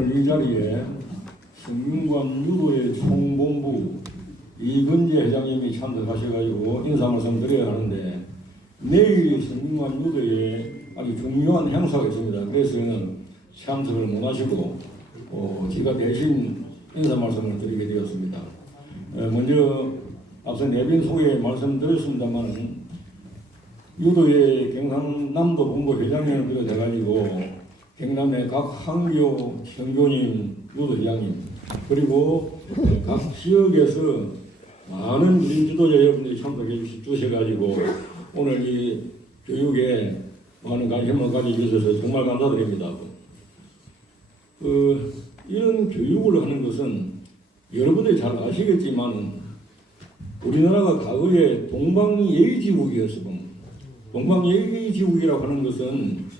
오늘 이 자리에 성균관 유도의 총본부 이근재 회장님이 참석하셔가지고 인사 말씀 드려야 하는데, 내일 성균관 유도에 아주 중요한 행사가 있습니다. 그래서 저는 참석을 못하시고 제가 대신 인사 말씀을 드리게 되었습니다. 먼저 앞서 내빈 소개 말씀드렸습니다만, 유도의 경상남도 본부 회장님을 비롯해가지고 경남의 각 항교 청교님, 유도회장님, 그리고 각 지역에서 많은 유림 지도자 여러분들이 참석해 주셔가지고 오늘 이 교육에 많은 관심을 가져주셔서 정말 감사드립니다. 이런 교육을 하는 것은 여러분들이 잘 아시겠지만, 우리나라가 과거에 동방예의지국이었습니다. 동방예의지국이라고 하는 것은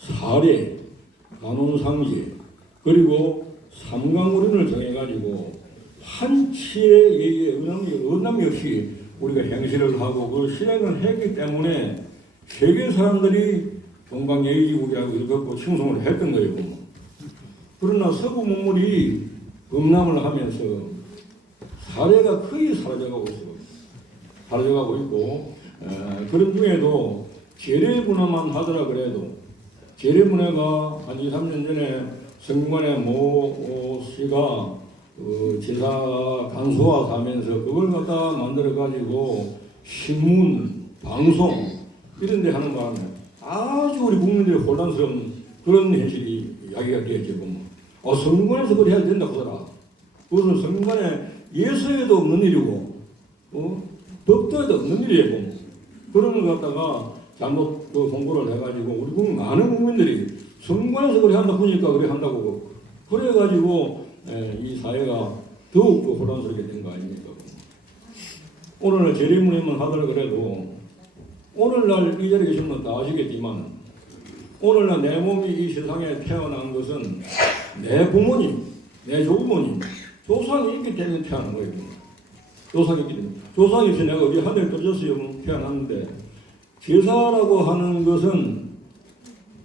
사례, 간혼상제, 그리고 삼강오륜을 정해가지고 한치의 예의에 어긋남이 없이 우리가 행실을 하고 그 실행을 했기 때문에 세계 사람들이 동방예의지국이라고 읽었고 칭송을 했던 거예요. 그러나 서구 문물이 범람을 하면서 사례가 거의 사라져가고 있고, 그런 중에도 제례 문화만 하더라 그래도, 제례 문화가 한 2, 3년 전에 성균관의 모 씨가 제사 간소화하면서 그걸 갖다 만들어 가지고 신문, 방송 이런 데 하는 바람에 아주 우리 국민들이 혼란스러운 그런 현실이 이야기가 되었죠. 성균관에서 그걸 해야 된다고 하더라. 그것은 성균관에 예서에도 없는 일이고 법도에도 없는 일이에요. 그런 걸 갖다가 잘못 공고를 해가지고 우리 국민 많은 국민들이 성균관에서 그래 한다 보니까 그래 한다고 그래가지고 이 사회가 더욱 혼란스럽게 된 거 아닙니까? 오늘날 재림문에만 하더라 그래도 오늘날 이 자리에 계신 분 다 아시겠지만, 오늘날 내 몸이 이 세상에 태어난 것은 내 부모님, 내 조부모님, 조상이 있기 때문에 태어난 거예요. 조상이 있기 때문에. 조상이 없이 내가 어디 하늘에 떨어졌어요. 태어났는데, 제사라고 하는 것은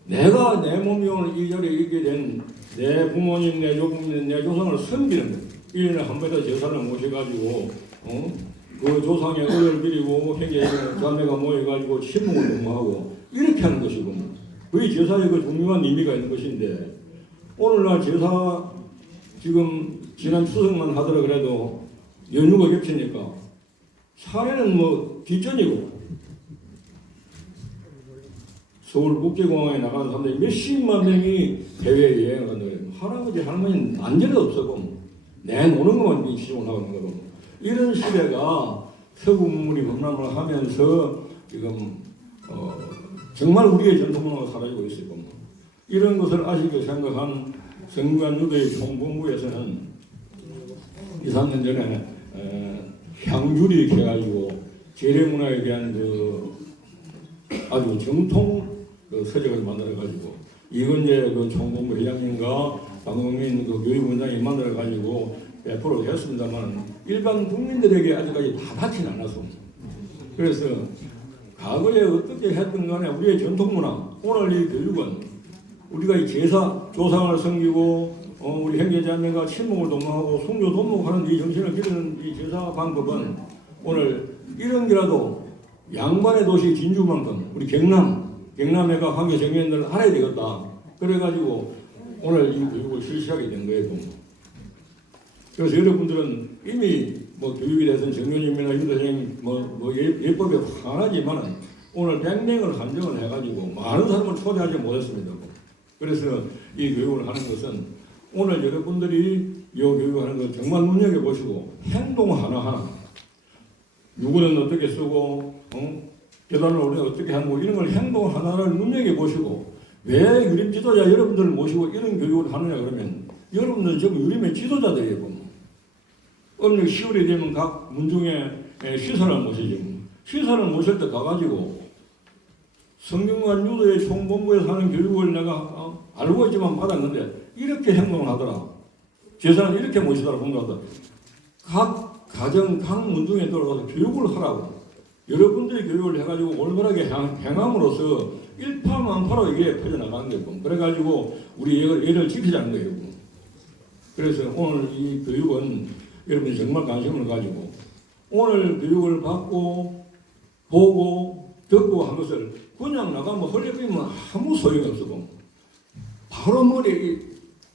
내가 내 몸이 오늘 이 자리에 있게 된 내 부모님, 내 조부모님, 내 조상을 섬기는 거예요. 1년에 한 번이라도 제사를 모셔가지고 그 조상의 의를 드리고 형제 자매가 모여가지고 친목을 공모하고 이렇게 하는 것이고, 그게 제사의 그 중요한 의미가 있는 것인데, 오늘날 제사 지금 지난 추석만 하더라 그래도 연휴가 겹치니까 사례는 뒷전이고, 서울국제공항에 나가는 사람들이 몇십만 명이 해외 여행을 간다 그래요. 할아버지 할머니는 안전도 없었고 내노는 것만 시종을 하고 있는 거고, 이런 시대가 서구 문물이 범람을 하면서 지금 정말 우리의 전통문화가 사라지고 있을 겁니다. 이런 것을 아쉽게 생각한 성균관 유도의 총본부에서는 2, 3년 전에 향주리 해가지고 재래문화에 대한 아주 정통 서적을 만들어가지고 이건재 총본부 회장님과 박용민 교육원장이 만들어가지고 배포를 했습니다만, 일반 국민들에게 아직까지 다 닿지는 않았습니다. 그래서 과거에 어떻게 했든 간에 우리의 전통문화, 오늘 이 교육은 우리가 이 제사, 조상을 섬기고 우리 형제자매가 친목을 동무하고 성교 동목하는 이 정신을 기르는 이 제사 방법은 오늘 이런 게라도 양반의 도시 진주만큼 우리 경남에 가 황교 정면들을 알아야 되겠다. 그래가지고 오늘 이 교육을 실시하게 된 거예요. 그래서 여러분들은 이미 교육에 대해서는 정교님이나 유도생 예법에 환하지만 오늘 100명을 한정을 해가지고 많은 사람을 초대하지 못했습니다. 그래서 이 교육을 하는 것은 오늘 여러분들이 이 교육을 하는 것 정말 눈여겨보시고 행동 하나하나, 누구는 어떻게 쓰고 계단을 우리가 어떻게 하고 이런 걸 행동 하나를 눈여겨보시고, 왜 유림 지도자 여러분들을 모시고 이런 교육을 하느냐 그러면 여러분들 전부 유림의 지도자들이에요. 음력 10월이 되면 각 문중에 시사를 모시죠. 시사를 모실 때 가가지고 성균관 유도의 총본부에서 하는 교육을 내가 알고 있지만 받았는데 이렇게 행동을 하더라. 제사는 이렇게 모시더라 본다더라. 각 가정, 각 문중에 들어가서 교육을 하라고. 여러분들이 교육을 해가지고 올바르게 행함으로써 일파만파로 이게 퍼져나가는 거고 그래가지고 우리 얘를 지키자는 거예요. 그래서 오늘 이 교육은 여러분이 정말 관심을 가지고 오늘 교육을 받고 보고 듣고 한 것을 그냥 나가면 흘려비면 아무 소용이 없고 바로 머리에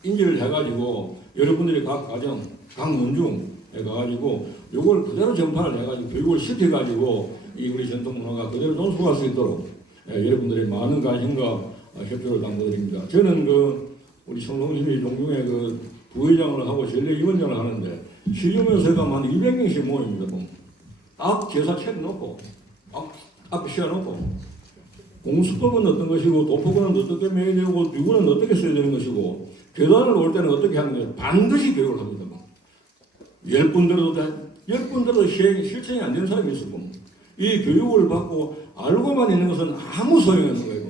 인지를 해가지고 여러분들이 각 가정, 각 문중에 가가지고 요걸 그대로 전파를 해가지고 교육을 시켜가지고 이 우리 전통 문화가 그대로 존속할 수 있도록 여러분들의 많은 관심과 협조를 당부드립니다. 저는 우리 청송시민 종중에 부회장을 하고 전례위원장을 하는데 시주면서가 한 200명씩 모입니다. 앞 제사 차려놓고 앞에 씌워놓고 공수법은 어떤 것이고 도포권은 어떻게 매야 되고 유구는 어떻게 써야 되는 것이고 교단을 올 때는 어떻게 하는 거예요. 반드시 교육을 합니다. 10분들도 실천이 안 되는 사람이 있었고 이 교육을 받고 알고만 있는 것은 아무 소용이 없는 거예요.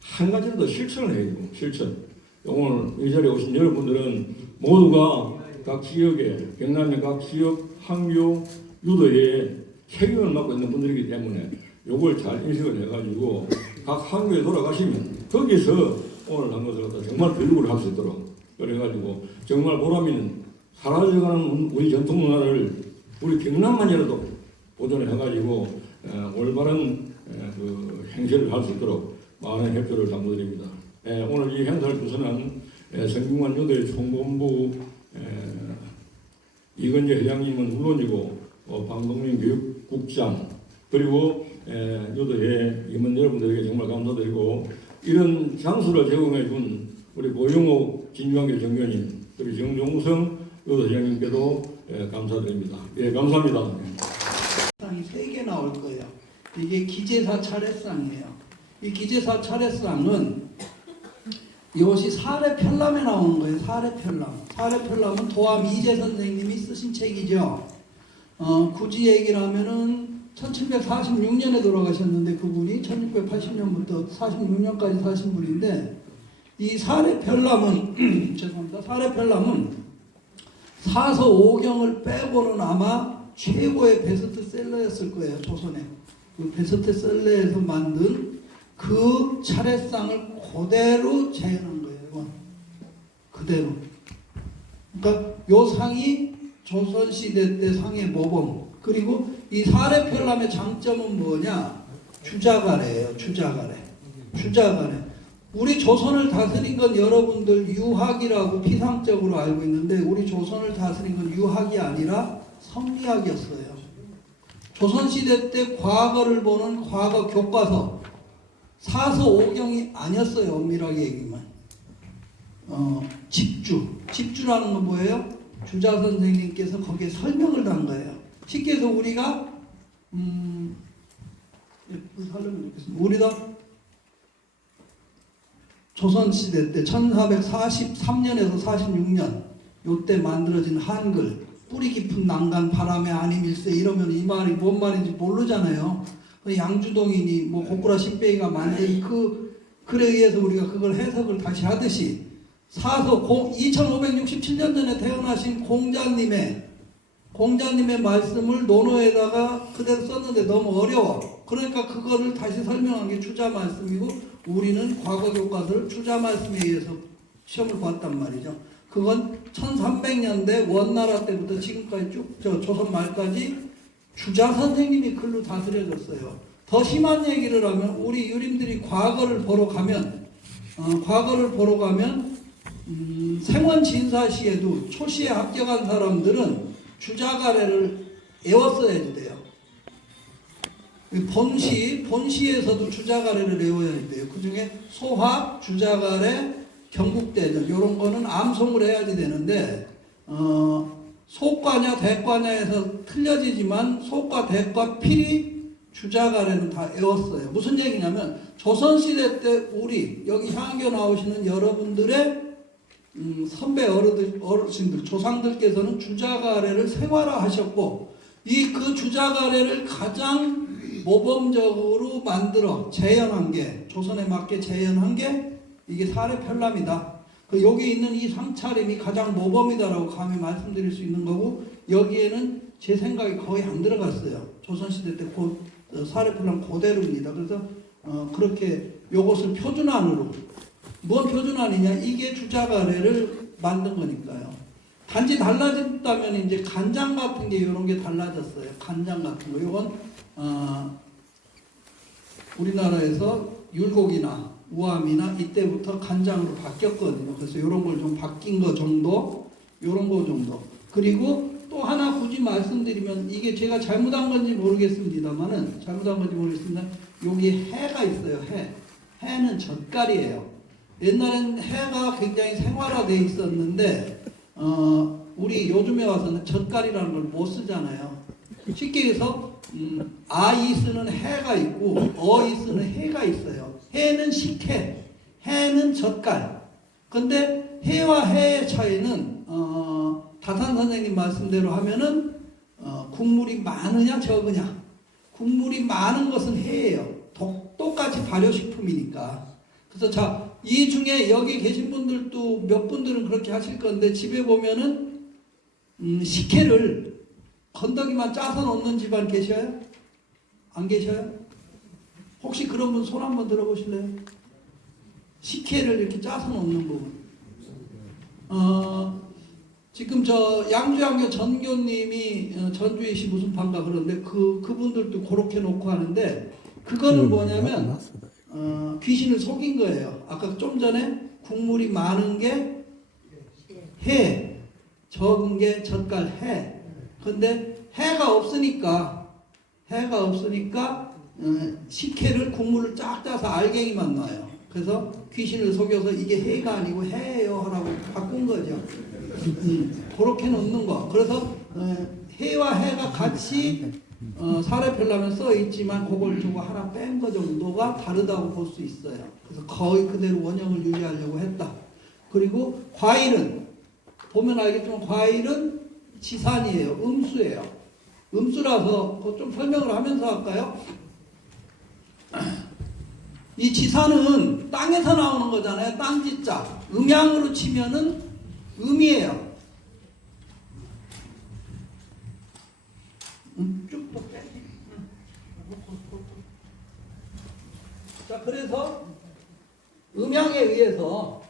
한 가지는 더 실천을 해야 되고 실천. 오늘 이 자리에 오신 여러분들은 모두가 각 지역에 경남의 각 지역 학교 유도에 책임을 맡고 있는 분들이기 때문에 요걸 잘 인식을 해가지고 각 학교에 돌아가시면 거기서 오늘 한 것을 갖다 정말 교육을 할 수 있도록 그래가지고 정말 보람 있는 사라져가는 우리 전통 문화를 우리 경남만이라도 보존을 해가지고 올바른 행세를 할 수 있도록 많은 협조를 당부드립니다. 오늘 이 행사를 주선한 성균관 유도의 총본부 이건재 회장님은 물론이고 방동민 교육국장 그리고 유도의 임원 여러분들에게 정말 감사드리고 이런 장소를 제공해 준 우리 고용호 진주한교 정교님 그리고 정종성 유도 회장님께도 감사드립니다. 예, 감사합니다. 상이 3개 나올 거예요. 이게 기제사 차례상이에요. 이 기제사 차례상은 이것이 사례편람에 나오는 거예요. 사례편람. 사례편람은 도암 이재 선생님이 쓰신 책이죠. 굳이 얘기를 하면은 1746년에 돌아가셨는데 그분이 1680년부터 46년까지 사신 분인데 이 사례편람은 죄송합니다. 사례편람은 사서 오경을 빼고는 아마 최고의 베스트셀러였을 거예요. 조선에. 그 베스트셀러에서 만든 그 차례상을 그대로 재현한 거예요. 이건. 그대로. 그러니까 요 상이 조선시대 때 상의 모범. 그리고 이 사례편람의 장점은 뭐냐? 주자가래예요. 주자가래. 주자가래. 우리 조선을 다스린 건 여러분들 유학이라고 피상적으로 알고 있는데 우리 조선을 다스린 건 유학이 아니라 성리학이었어요. 조선시대 때 과거를 보는 과거 교과서 사서 오경이 아니었어요. 엄밀하게 얘기만. 집주라는 건 뭐예요? 주자 선생님께서 거기에 설명을 한 거예요. 쉽게 해서 우리가 우리가 조선시대 때 1443년에서 46년 요때 만들어진 한글 뿌리 깊은 난간 바람에 아니밀세 이러면 이 말이 뭔 말인지 모르잖아요. 양주동이니 뭐 고꾸라 신빼이가 만든 그 글에 의해서 우리가 그걸 해석을 다시 하듯이 사서 2567년 전에 태어나신 공자님의 말씀을 논어에다가 그대로 썼는데 너무 어려워. 그러니까 그거를 다시 설명한 게 주자 말씀이고 우리는 과거 교과서를 주자 말씀에 의해서 시험을 봤단 말이죠. 그건 1300년대 원나라 때부터 지금까지 쭉 조선 말까지 주자 선생님이 글로 다스려졌어요. 더 심한 얘기를 하면 우리 유림들이 과거를 보러 가면 생원 진사 시에도 초시에 합격한 사람들은 주자가래를 외웠어야 돼요. 본시에서도 주자가래를 외워야 돼요. 그 중에 소화, 주자가래, 경국대전 이런 거는 암송을 해야지 되는데 소과냐 대과냐에서 틀려지지만 소과, 대과, 필히, 주자가래는 다 외웠어요. 무슨 얘기냐면 조선시대 때 우리 여기 향교 나오시는 여러분들의 선배 어르신들, 조상들께서는 주자가래를 생활화하셨고 그 주자가래를 가장 모범적으로 만들어 재현한 게 조선에 맞게 재현한 게 이게 사례편람이다. 여기 있는 이 상차림이 가장 모범이다라고 감히 말씀드릴 수 있는 거고 여기에는 제 생각이 거의 안 들어갔어요. 조선시대 때 사례편람 그대로입니다. 그래서 그렇게 요것을 표준안으로, 뭔 표준안이냐, 이게 주자가래를 만든 거니까요. 단지 달라졌다면 이제 간장 같은 게 이런 게 달라졌어요. 간장 같은 거. 요건 우리나라에서 율곡이나 우암이나 이때부터 간장으로 바뀌었거든요. 그래서 이런 걸 좀 바뀐 거 정도, 이런 거 정도. 그리고 또 하나 굳이 말씀드리면, 이게 제가 잘못한 건지 모르겠습니다만은, 여기 해가 있어요. 해는 젓갈이에요. 옛날엔 해가 굉장히 생활화되어 있었는데, 우리 요즘에 와서는 젓갈이라는 걸 못 쓰잖아요. 쉽게 해서 아이 쓰는 해가 있고 어이 쓰는 해가 있어요. 해는 식혜, 해는 젓갈. 근데 해와 해의 차이는 다산 선생님 말씀대로 하면은 국물이 많으냐 적으냐. 국물이 많은 것은 해예요. 똑같이 발효식품이니까. 그래서 자, 이 중에 여기 계신 분들도 몇 분들은 그렇게 하실 건데, 집에 보면은 식혜를 건더기만 짜서 놓는 집안 계셔요? 안 계셔요? 혹시 그런 분 손 한번 들어보실래요? 식혜를 이렇게 짜서 놓는 부분. 지금 저 양주양교 전교님이 전주이시 무슨 판가 그런데 그분들도 그렇게 놓고 하는데, 그거는 뭐냐면 귀신을 속인 거예요. 아까 좀 전에 국물이 많은 게 해, 적은 게 젓갈 해. 근데 해가 없으니까 식혜를 국물을 쫙 짜서 알갱이만 넣어요. 그래서 귀신을 속여서 이게 해가 아니고 해예요 하라고 바꾼 거죠. 그렇게 놓는 거. 그래서 해와 해가 같이 사례별라면 써 있지만 그걸 두고 하나 뺀 거 정도가 다르다고 볼 수 있어요. 그래서 거의 그대로 원형을 유지하려고 했다. 그리고 과일은 보면 알겠지만 과일은 지산이에요. 음수예요. 음수라서 그거 좀 설명을 하면서 할까요? 이 지산은 땅에서 나오는 거잖아요. 땅지자. 음양으로 치면은 음이에요. 쭉또 빼. 자, 그래서 음양에 의해서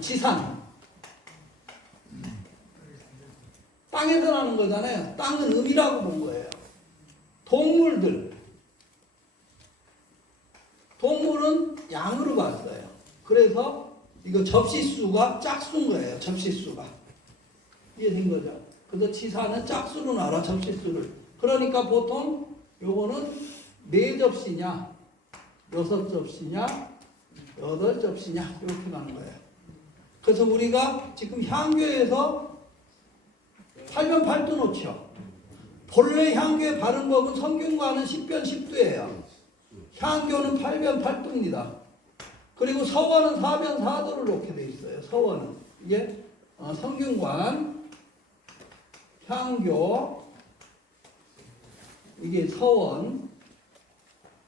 지산, 땅에서 나는 거잖아요. 땅은 음이라고 본 거예요. 동물은 양으로 봤어요. 그래서 이거 접시수가 짝수인 거예요. 접시수가 이해된 거죠. 그래서 지산은 짝수로 나눠, 접시수를. 그러니까 보통 요거는 4접시냐 6접시냐 8접시냐 이렇게 가는 거예요. 그래서 우리가 지금 향교에서 8변 8두 놓죠. 본래 향교의 바른 법은 성균관은 10변 10두예요. 향교는 8변 8두입니다. 그리고 서원은 4변 4두를 놓게 돼 있어요. 서원은 이게 성균관, 향교, 이게 서원,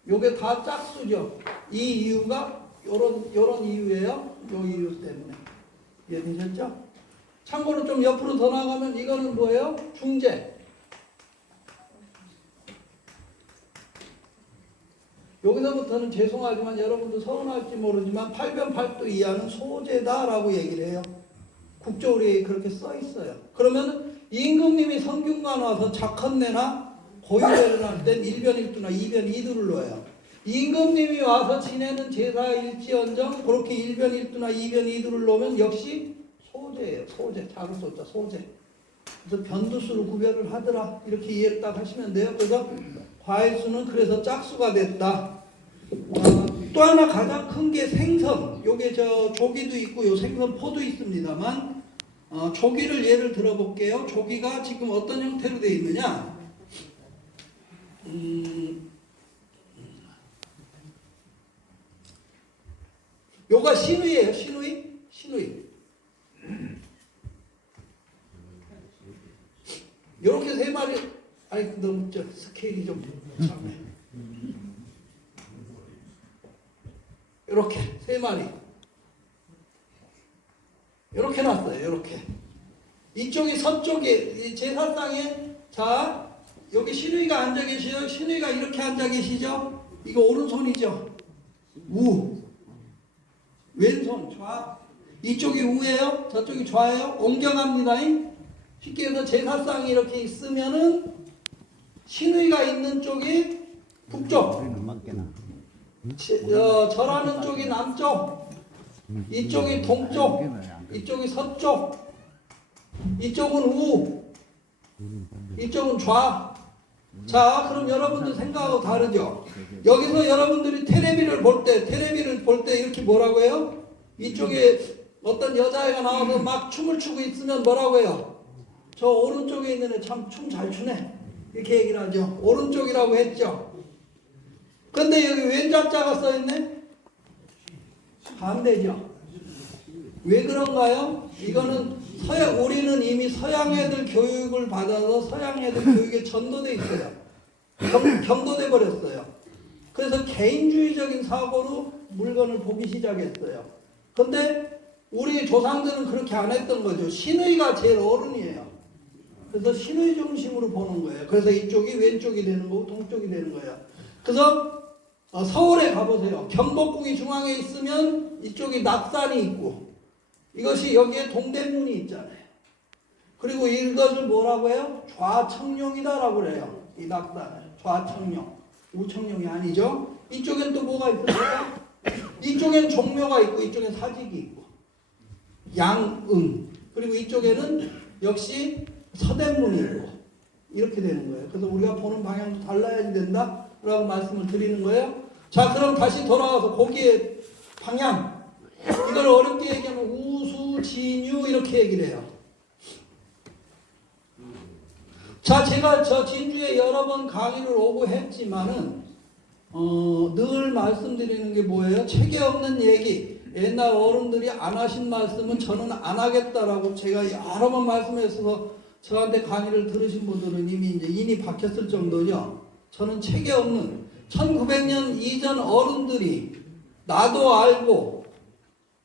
요게 다 짝수죠. 이 이유가 요런 이유예요. 요 이유 때문에. 이해되셨죠? 참고로 좀 옆으로 더 나가면 이거는 뭐예요? 중재. 여기서부터는 죄송하지만 여러분도 서운할지 모르지만 8변 8두 이하는 소재다라고 얘기를 해요. 국조리에 그렇게 써 있어요. 그러면 임금님이 성균관 와서 작헌내나 고유례를 할 땐 1변 1두나 2변 2두를 넣어요. 임금님이 와서 지내는 제사일지언정 그렇게 1변 1두나 2변 2두를 놓으면 역시 소재예요. 소재. 작은 소자 소재. 그래서 변두수로 구별을 하더라. 이렇게 이해를 딱 하시면 돼요. 그래서 과일수는 그래서 짝수가 됐다. 또 하나 가장 큰 게 생선. 요게 저 조기도 있고 요 생선포도 있습니다만 조기를 예를 들어볼게요. 조기가 지금 어떤 형태로 되어 있느냐? 요가 신우이에요. 신우이. 요렇게 3마리. 아니 너무 스케일이 좀 작네. 요렇게 3마리. 요렇게 놨어요. 요렇게. 이쪽이 서쪽에 제사상에 자 여기 신우이가 앉아 계시죠? 신우이가 이렇게 앉아 계시죠? 이거 오른손이죠? 우. 왼손 좌. 이쪽이 우예요? 저쪽이 좌예요? 옮겨갑니다. 쉽게 해서 제사상이 이렇게 있으면은 신우이가 있는 쪽이 북쪽, 절하는 쪽이 남쪽, 이쪽이 동쪽, 이쪽이 서쪽, 이쪽은 우, 이쪽은 좌. 자, 그럼 여러분들 생각하고 다르죠? 여기서 여러분들이 텔레비를 볼 때 이렇게 뭐라고 해요? 이쪽에 어떤 여자애가 나와서 막 춤을 추고 있으면 뭐라고 해요? 저 오른쪽에 있는 애 참 춤 잘 추네. 이렇게 얘기를 하죠. 오른쪽이라고 했죠. 근데 여기 왼자자가 써있네? 반대죠. 왜 그런가요? 이거는 우리는 이미 서양 애들 교육을 받아서 서양 애들 교육에 전도돼 있어요. 경도돼 버렸어요. 그래서 개인주의적인 사고로 물건을 보기 시작했어요. 근데 우리 조상들은 그렇게 안 했던 거죠. 신의가 제일 어른이에요. 그래서 신의 중심으로 보는 거예요. 그래서 이쪽이 왼쪽이 되는 거고 동쪽이 되는 거예요. 그래서 서울에 가보세요. 경복궁이 중앙에 있으면 이쪽이 낙산이 있고 이것이 여기에 동대문이 있잖아요. 그리고 이것을 뭐라고 해요? 좌청룡이다라고 그래요. 이 낙산을 좌청룡. 우청룡이 아니죠. 이쪽엔 또 뭐가 있어요? 이쪽엔 종묘가 있고 이쪽엔 사직이 있고 양응. 그리고 이쪽에는 역시 서대문이 있고 이렇게 되는 거예요. 그래서 우리가 보는 방향도 달라야 된다라고 말씀을 드리는 거예요. 자, 그럼 다시 돌아와서 거기에 방향. 이걸 어렵게 얘기하면 우수진유 이렇게 얘기를 해요. 자, 제가 저 진주에 여러 번 강의를 오고 했지만은 늘 말씀드리는 게 뭐예요? 체계 없는 얘기. 옛날 어른들이 안 하신 말씀은 저는 안 하겠다라고 제가 여러 번 말씀해서 저한테 강의를 들으신 분들은 이미 이제 인이 박혔을 정도죠. 저는 체계 없는 1900년 이전 어른들이 나도 알고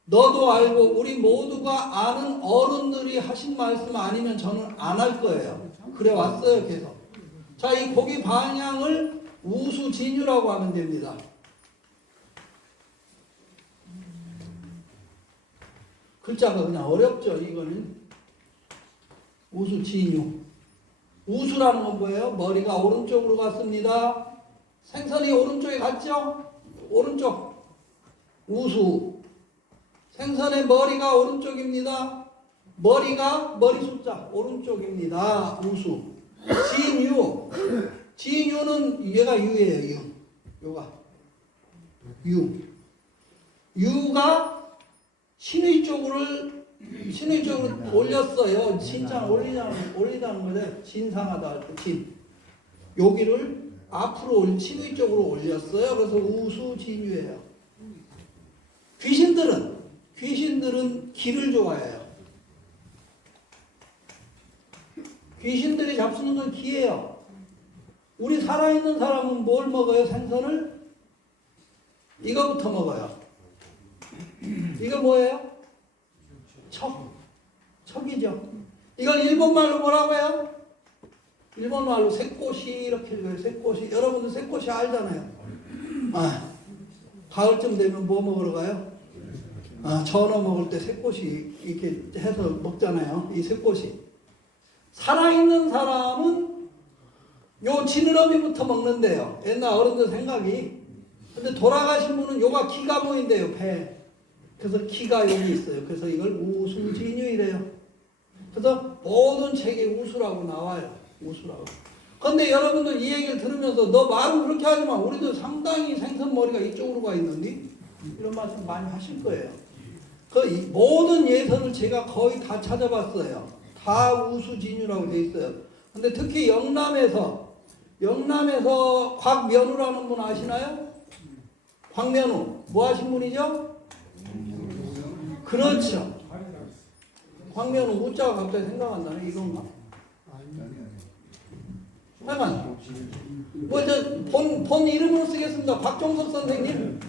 너도 알고 우리 모두가 아는 어른들이 하신 말씀 아니면 저는 안 할 거예요. 그래 왔어요, 계속. 자, 이 고기 방향을 우수진유라고 하면 됩니다. 글자가 그냥 어렵죠, 이거는. 우수진유. 우수라는 건 뭐예요? 머리가 오른쪽으로 갔습니다. 생선이 오른쪽에 갔죠? 오른쪽. 우수. 생선의 머리가 오른쪽입니다. 머리 숫자 오른쪽입니다. 우수. 진유. 진유는 얘가 유예요. 유. 요가. 유. 유가 신의 쪽으로 올렸어요. 신장 올리다는 거죠. 진상하다 할 때 진. 여기를 앞으로 신의 쪽으로 올렸어요. 그래서 우수진유예요. 귀신들은 기를 좋아해요. 귀신들이 잡수는 건 기예요. 우리 살아있는 사람은 뭘 먹어요? 생선을? 이거부터 먹어요. 이거 뭐예요? 척이죠. 이걸 일본말로 뭐라고 해요? 일본말로 새꼬시 이렇게 읽어요. 새꼬시. 여러분들 새꼬시 알잖아요. 가을쯤 되면 뭐 먹으러 가요? 전어 먹을 때 새꼬시 이렇게 해서 먹잖아요. 이 새꼬시. 살아있는 사람은 요 지느러미부터 먹는데요. 옛날 어른들 생각이. 근데 돌아가신 분은 요가 기가 보인대요. 배. 그래서 기가 여기 있어요. 그래서 이걸 우수진유이래요. 그래서 모든 책에 우수라고 나와요. 우수라고. 근데 여러분들 이 얘기를 들으면서 너 말은 그렇게 하지 마. 우리도 상당히 생선머리가 이쪽으로 가 있는데 이런 말씀 많이 하실 거예요. 그 모든 예선을 제가 거의 다 찾아봤어요. 다 우수진유라고 돼 있어요. 근데 특히 영남에서 곽면우라는 분 아시나요? 곽면우 뭐 하신 분이죠? 그렇죠. 곽면우 우자가 갑자기 생각난다네. 이건가? 잠깐. 본 이름을 쓰겠습니다. 박종석 선생님.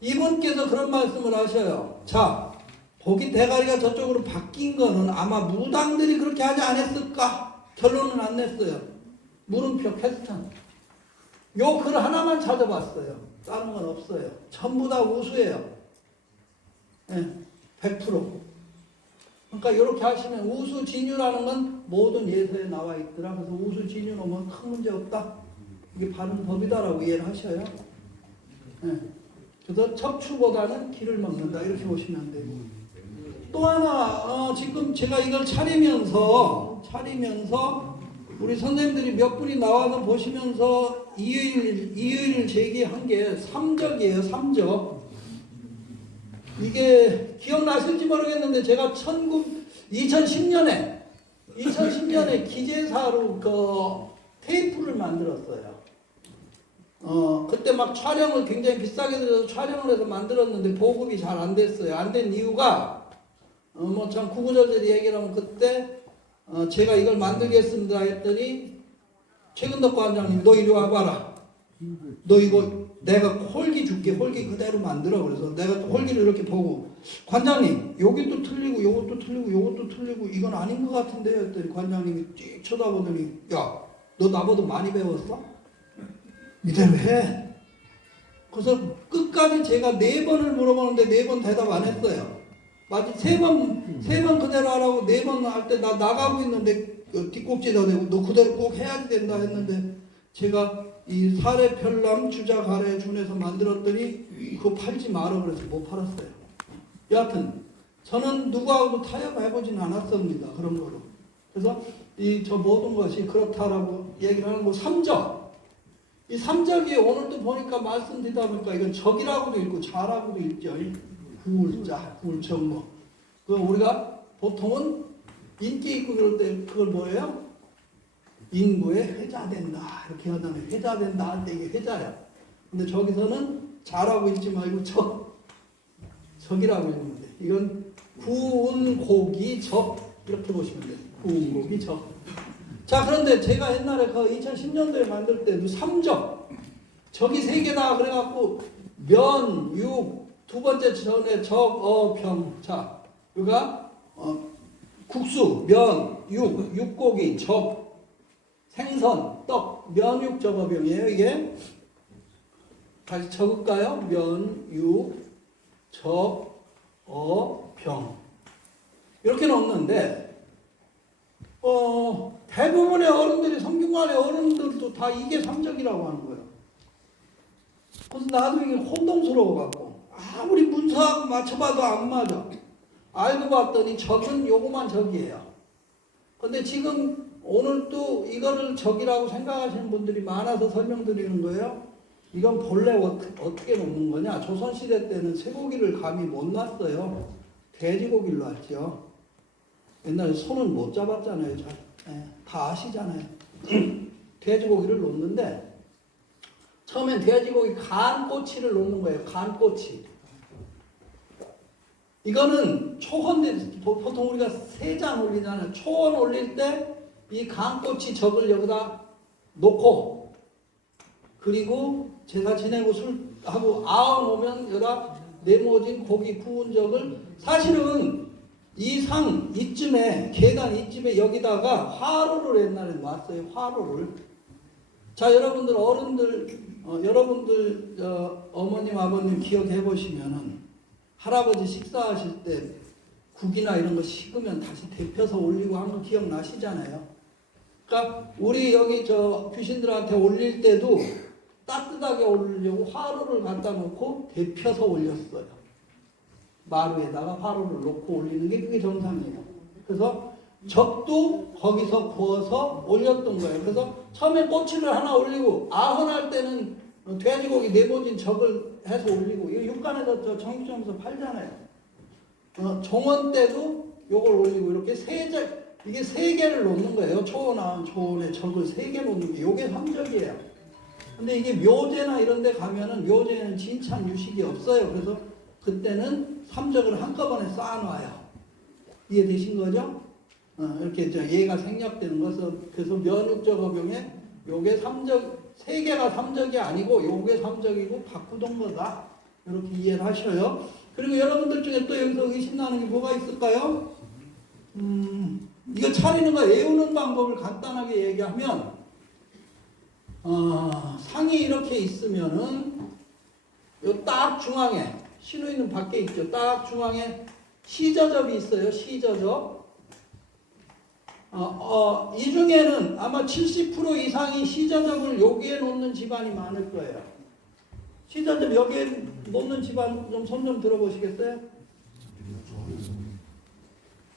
이분께서 그런 말씀을 하셔요. 자, 고기 대가리가 저쪽으로 바뀐 거는 아마 무당들이 그렇게 하지 않았을까? 결론은 안 냈어요. 물음표 캐스턴. 요 글 하나만 찾아봤어요. 다른 건 없어요. 전부 다 우수예요. 예, 100%. 그러니까 이렇게 하시면 우수 진유라는 건 모든 예서에 나와 있더라. 그래서 우수 진유 놓으면 큰 문제 없다. 이게 바른 법이다라고 이해를 하셔요. 예. 그래서 척추보다는 기를 먹는다 이렇게 보시면 되고. 또 하나 지금 제가 이걸 차리면서 우리 선생님들이 몇 분이 나와서 보시면서 이의를 제기한 게 삼적이에요. 삼적. 이게 기억나실지 모르겠는데 제가 2010년에 기재사로 그 테이프를 만들었어요. 그때 막 촬영을 굉장히 비싸게 들여서 촬영을 해서 만들었는데 보급이 잘 안 됐어요. 안 된 이유가 뭐 참 구구절절 얘기를 하면 그때 제가 이걸 만들겠습니다 했더니 최근덕 관장님 너 이리 와봐라. 너 이거 내가 홀기 줄게. 홀기 그대로 만들어. 그래서 내가 홀기를 이렇게 보고 관장님 여기 또 틀리고 요것도 틀리고 요것도 틀리고 이건 아닌 것 같은데 했더니 관장님이 쭉 쳐다보더니 야 너 나보다 많이 배웠어? 이대로 해. 그래서 끝까지 제가 4번을 물어보는데 4번 대답 안 했어요. 마치 3번 그대로 하라고 4번 할 때 나 나가고 있는데 뒷꼭지다 대고 너 그대로 꼭 해야지 된다 했는데 제가 이 사례편람 주자가래 준해서 만들었더니 그거 팔지 마라 그래서 못 팔았어요. 여하튼 저는 누구하고도 타협해보진 않았습니다. 그런 거로. 그래서 저 모든 것이 그렇다라고 얘기를 하는 거. 삼적. 이 삼적이 오늘도 보니까 말씀드리다 보니까 이건 적이라고도 읽고 자라고도 읽죠. 구울자, 구울정모. 그 우리가 보통은 인기 있고 그럴 때 그걸 뭐예요? 인구에 회자된다 이렇게 하잖아요. 회자된다 할 때 이게 회자야. 근데 저기서는 자라고 읽지 말고 적이라고 읽는 돼. 이건 구운 고기 적 이렇게 보시면 돼요. 구운 고기 적. 자 그런데 제가 옛날에 그 2010년도에 만들 때도 삼적 적이 3개다 그래갖고 면, 육 두 번째 전에 적, 병. 자 우리가 국수, 면, 육고기, 적, 생선, 떡, 면육 적어병이에요. 이게 다시 적을까요? 면, 육, 적, 병 이렇게 넣는데 대부분의 어른들이 성균관의 어른들도 다 이게 삼적이라고 하는 거예요. 그래서 나도 이게 혼동스러워갖고 아무리 문서하고 맞춰봐도 안 맞아. 알고 봤더니 적은 요거만 적이에요. 근데 지금 오늘 또 이거를 적이라고 생각하시는 분들이 많아서 설명드리는 거예요. 이건 본래 어떻게 놓는 거냐. 조선시대 때는 쇠고기를 감히 못 놨어요. 돼지고기를 놨죠. 옛날에 손은 못 잡았잖아요. 다 아시잖아요. 돼지고기를 놓는데 처음엔 돼지고기 간꼬치를 놓는 거예요. 간꼬치. 이거는 초헌데 보통 우리가 세잔 올리잖아요. 초헌 올릴 때 이 간꼬치 적을 여기다 놓고 그리고 제사 지내고 술하고 아흔 오면 여기다 네모진 고기 구운 적을 사실은 이 상 이쯤에 계단 이쯤에 여기다가 화로를 옛날에 놨어요. 화로를. 자 여러분들 어른들 여러분들 어머님 아버님 기억해 보시면은 할아버지 식사하실 때 국이나 이런 거 식으면 다시 데펴서 올리고 한 거 기억나시잖아요. 그러니까 우리 여기 귀신들한테 올릴 때도 따뜻하게 올리려고 화로를 갖다 놓고 데펴서 올렸어요. 마루에다가 화로를 놓고 올리는 게 그게 정상이에요. 그래서 적도 거기서 구워서 올렸던 거예요. 그래서 처음에 꼬치를 하나 올리고 아흔할 때는 돼지고기 네모진 적을 해서 올리고 이거 육간에서 정육점에서 팔잖아요. 종원 때도 요걸 올리고 이렇게 이게 3개를 놓는 거예요. 초원아 초원에 적을 3개 놓는 게 요게 삼적이에요. 근데 이게 묘제나 이런 데 가면은 묘제는 진찬 유식이 없어요. 그래서 그때는 삼적을 한꺼번에 쌓아놔요. 이해되신 거죠? 이렇게 얘가 생략되는 것은 그래서 면육적어병에 요게 삼적 3개가 삼적이 아니고 요게 삼적이고 바꾸던 거다. 이렇게 이해를 하셔요. 그리고 여러분들 중에 또 여기서 의심나는 게 뭐가 있을까요? 이거 차리는 거 외우는 방법을 간단하게 얘기하면 상이 이렇게 있으면은 요 딱 중앙에 시누이는 밖에 있죠. 딱 중앙에 시저접이 있어요. 시저접. 이 중에는 아마 70% 이상이 시저접을 여기에 놓는 집안이 많을 거예요. 시저접 여기에 놓는 집안 좀 손 좀 들어보시겠어요?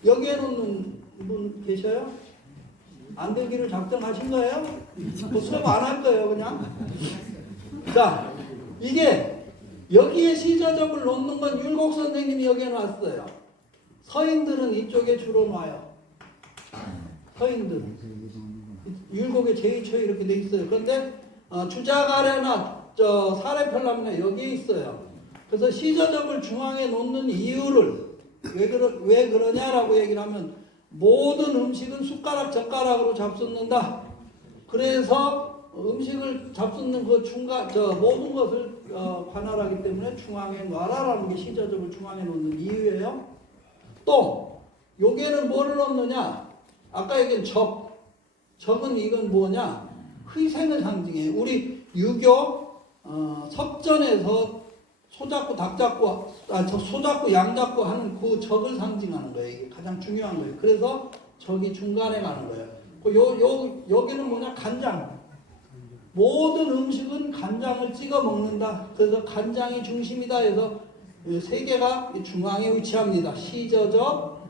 여기에 놓는 분 계셔요? 안 되기를 작정하신 거예요? 수업 안 할 거예요, 그냥? 자, 이게 여기에 시저접을 놓는 건 율곡 선생님이 여기에 놨어요. 서인들은 이쪽에 주로 놔요. 서인들은. 율곡에 제2초에 이렇게 돼 있어요. 그런데 주자가래나 사례편람나 여기에 있어요. 그래서 시저접을 중앙에 놓는 이유를 왜 그러냐라고 얘기를 하면 모든 음식은 숟가락 젓가락으로 잡숫는다. 그래서 음식을 잡숫는 그 모든 것을 관할하기 때문에 중앙에 놔라라는 게 시저접을 중앙에 놓는 이유예요. 또 여기에는 뭐를 넣느냐? 아까 얘기한 적은 이건 뭐냐? 희생을 상징해요. 우리 유교 섭전에서 소잡고 닭잡고 소잡고 양잡고 하는 그 적을 상징하는 거예요. 이게 가장 중요한 거예요. 그래서 적이 중간에 가는 거예요. 여기는 뭐냐? 간장. 모든 음식은 간장을 찍어 먹는다. 그래서 간장이 중심이다 해서 세 개가 중앙에 위치합니다. 시저접,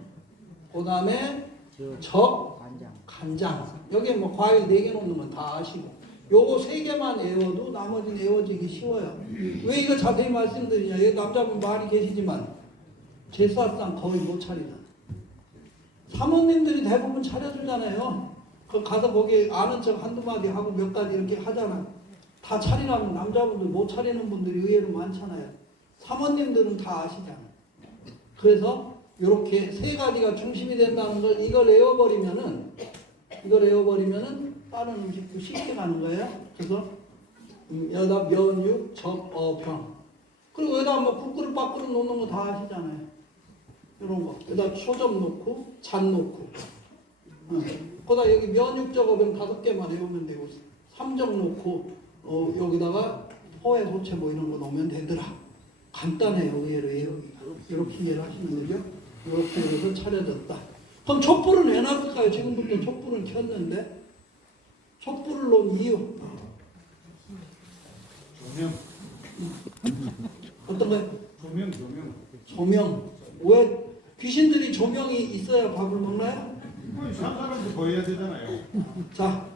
그 다음에 적, 간장. 여기에 뭐 과일 4개 놓는 건 다 아시고. 요거 3개만 외워도 나머지는 외워지기 쉬워요. 왜 이거 자세히 말씀드리냐. 여기 남자분 많이 계시지만 제사상 거의 못 차리잖아요. 사모님들이 대부분 차려주잖아요. 그 가서 거기 아는 척 한두 마디 하고 몇 가지 이렇게 하잖아. 다 차리라면 남자분들 못 차리는 분들이 의외로 많잖아요. 사모님들은 다 아시잖아요. 그래서 이렇게 3가지가 중심이 된다는 걸 이걸 외워버리면은 다른 음식도 쉽게 가는 거예요. 그래서 여기다 면육, 병. 그리고 여기다 뭐 국그릇 밥그릇 놓는 거 다 아시잖아요. 이런 거. 여기다 소점 놓고 잔 놓고. 거기다 여기 면육저거병 5개만 외우면 되고 3점 놓고 여기다가 호에 소체 뭐 이런 거 놓으면 되더라. 간단해요. 의외로 이렇게 이해를 하시면 되죠. 이렇게 해서 차려졌다. 그럼 촛불은 왜 놨을까요? 지금부터 촛불은 켰는데 촛불을 놓은 이유 조명. 어떤 거요? 조명. 왜 귀신들이 조명이 있어야 밥을 먹나요? 산 사람도 보여야 되잖아요. 자,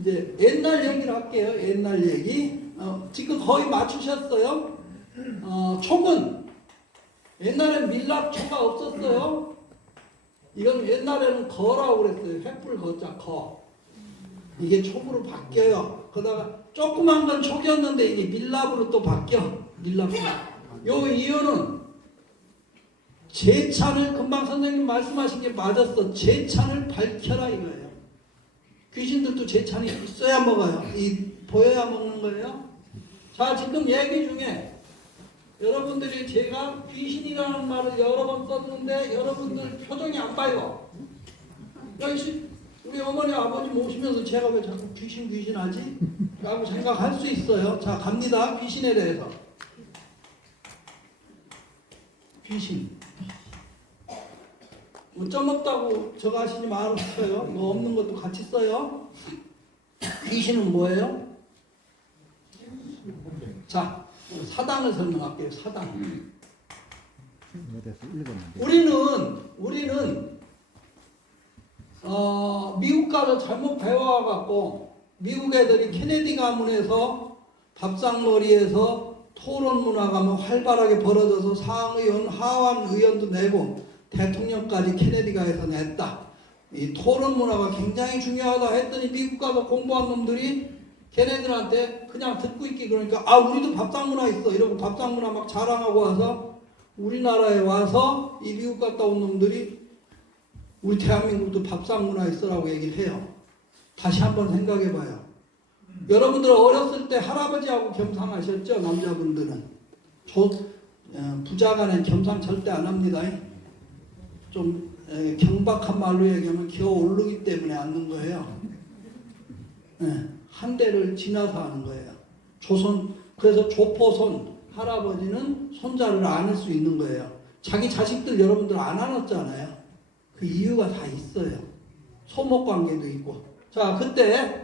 이제 옛날 얘기를 할게요. 옛날 얘기. 지금 거의 맞추셨어요. 촉은 옛날엔 밀랍초가 없었어요. 이건 옛날에는 거라고 그랬어요. 횃불 거자 거. 이게 촉으로 바뀌어요. 그러다가 조그만 건 촉이었는데 이게 밀랍으로 또 바뀌어. 밀랍초. 요 이유는 제찬을 금방 선생님 말씀하신 게 맞았어. 제찬을 밝혀라 이거예요. 귀신들도 제찬이 있어야 먹어요. 보여야 먹는 거예요. 자, 지금 얘기 중에 여러분들이 제가 귀신이라는 말을 여러 번 썼는데 여러분들 표정이 안 봐요. 우리 어머니 아버지 모시면서 제가 왜 자꾸 귀신 하지? 라고 생각할 수 있어요. 자, 갑니다. 귀신에 대해서. 귀신. 뭐 점 없다고 저거 하시지 말았어요. 뭐 없는 것도 같이 써요. 귀신은 뭐예요? 자, 사당을 설명할게요. 사당. 우리는 미국 가서 잘못 배워와갖고 미국 애들이 케네디 가문에서 밥상머리에서 토론 문화가 뭐 활발하게 벌어져서 상의원, 하원 의원도 내고 대통령까지 케네디가 해서 냈다. 이 토론 문화가 굉장히 중요하다 했더니 미국 가서 공부한 놈들이 걔네들한테 그냥 듣고 있기 그러니까 우리도 밥상 문화 있어 이러고 밥상 문화 막 자랑하고 와서 우리나라에 와서 이 미국 갔다 온 놈들이 우리 대한민국도 밥상 문화 있어라고 얘기를 해요. 다시 한번 생각해봐요. 여러분들 어렸을 때 할아버지하고 겸상하셨죠? 남자분들은. 부자간에 겸상 절대 안 합니다. 좀 경박한 말로 얘기하면 기어 오르기 때문에 앉는 거예요. 한 대를 지나서 하는 거예요. 그래서 조포손 할아버지는 손자를 안을 수 있는 거예요. 자기 자식들 여러분들 안 안았잖아요. 그 이유가 다 있어요. 소목 관계도 있고. 자, 그때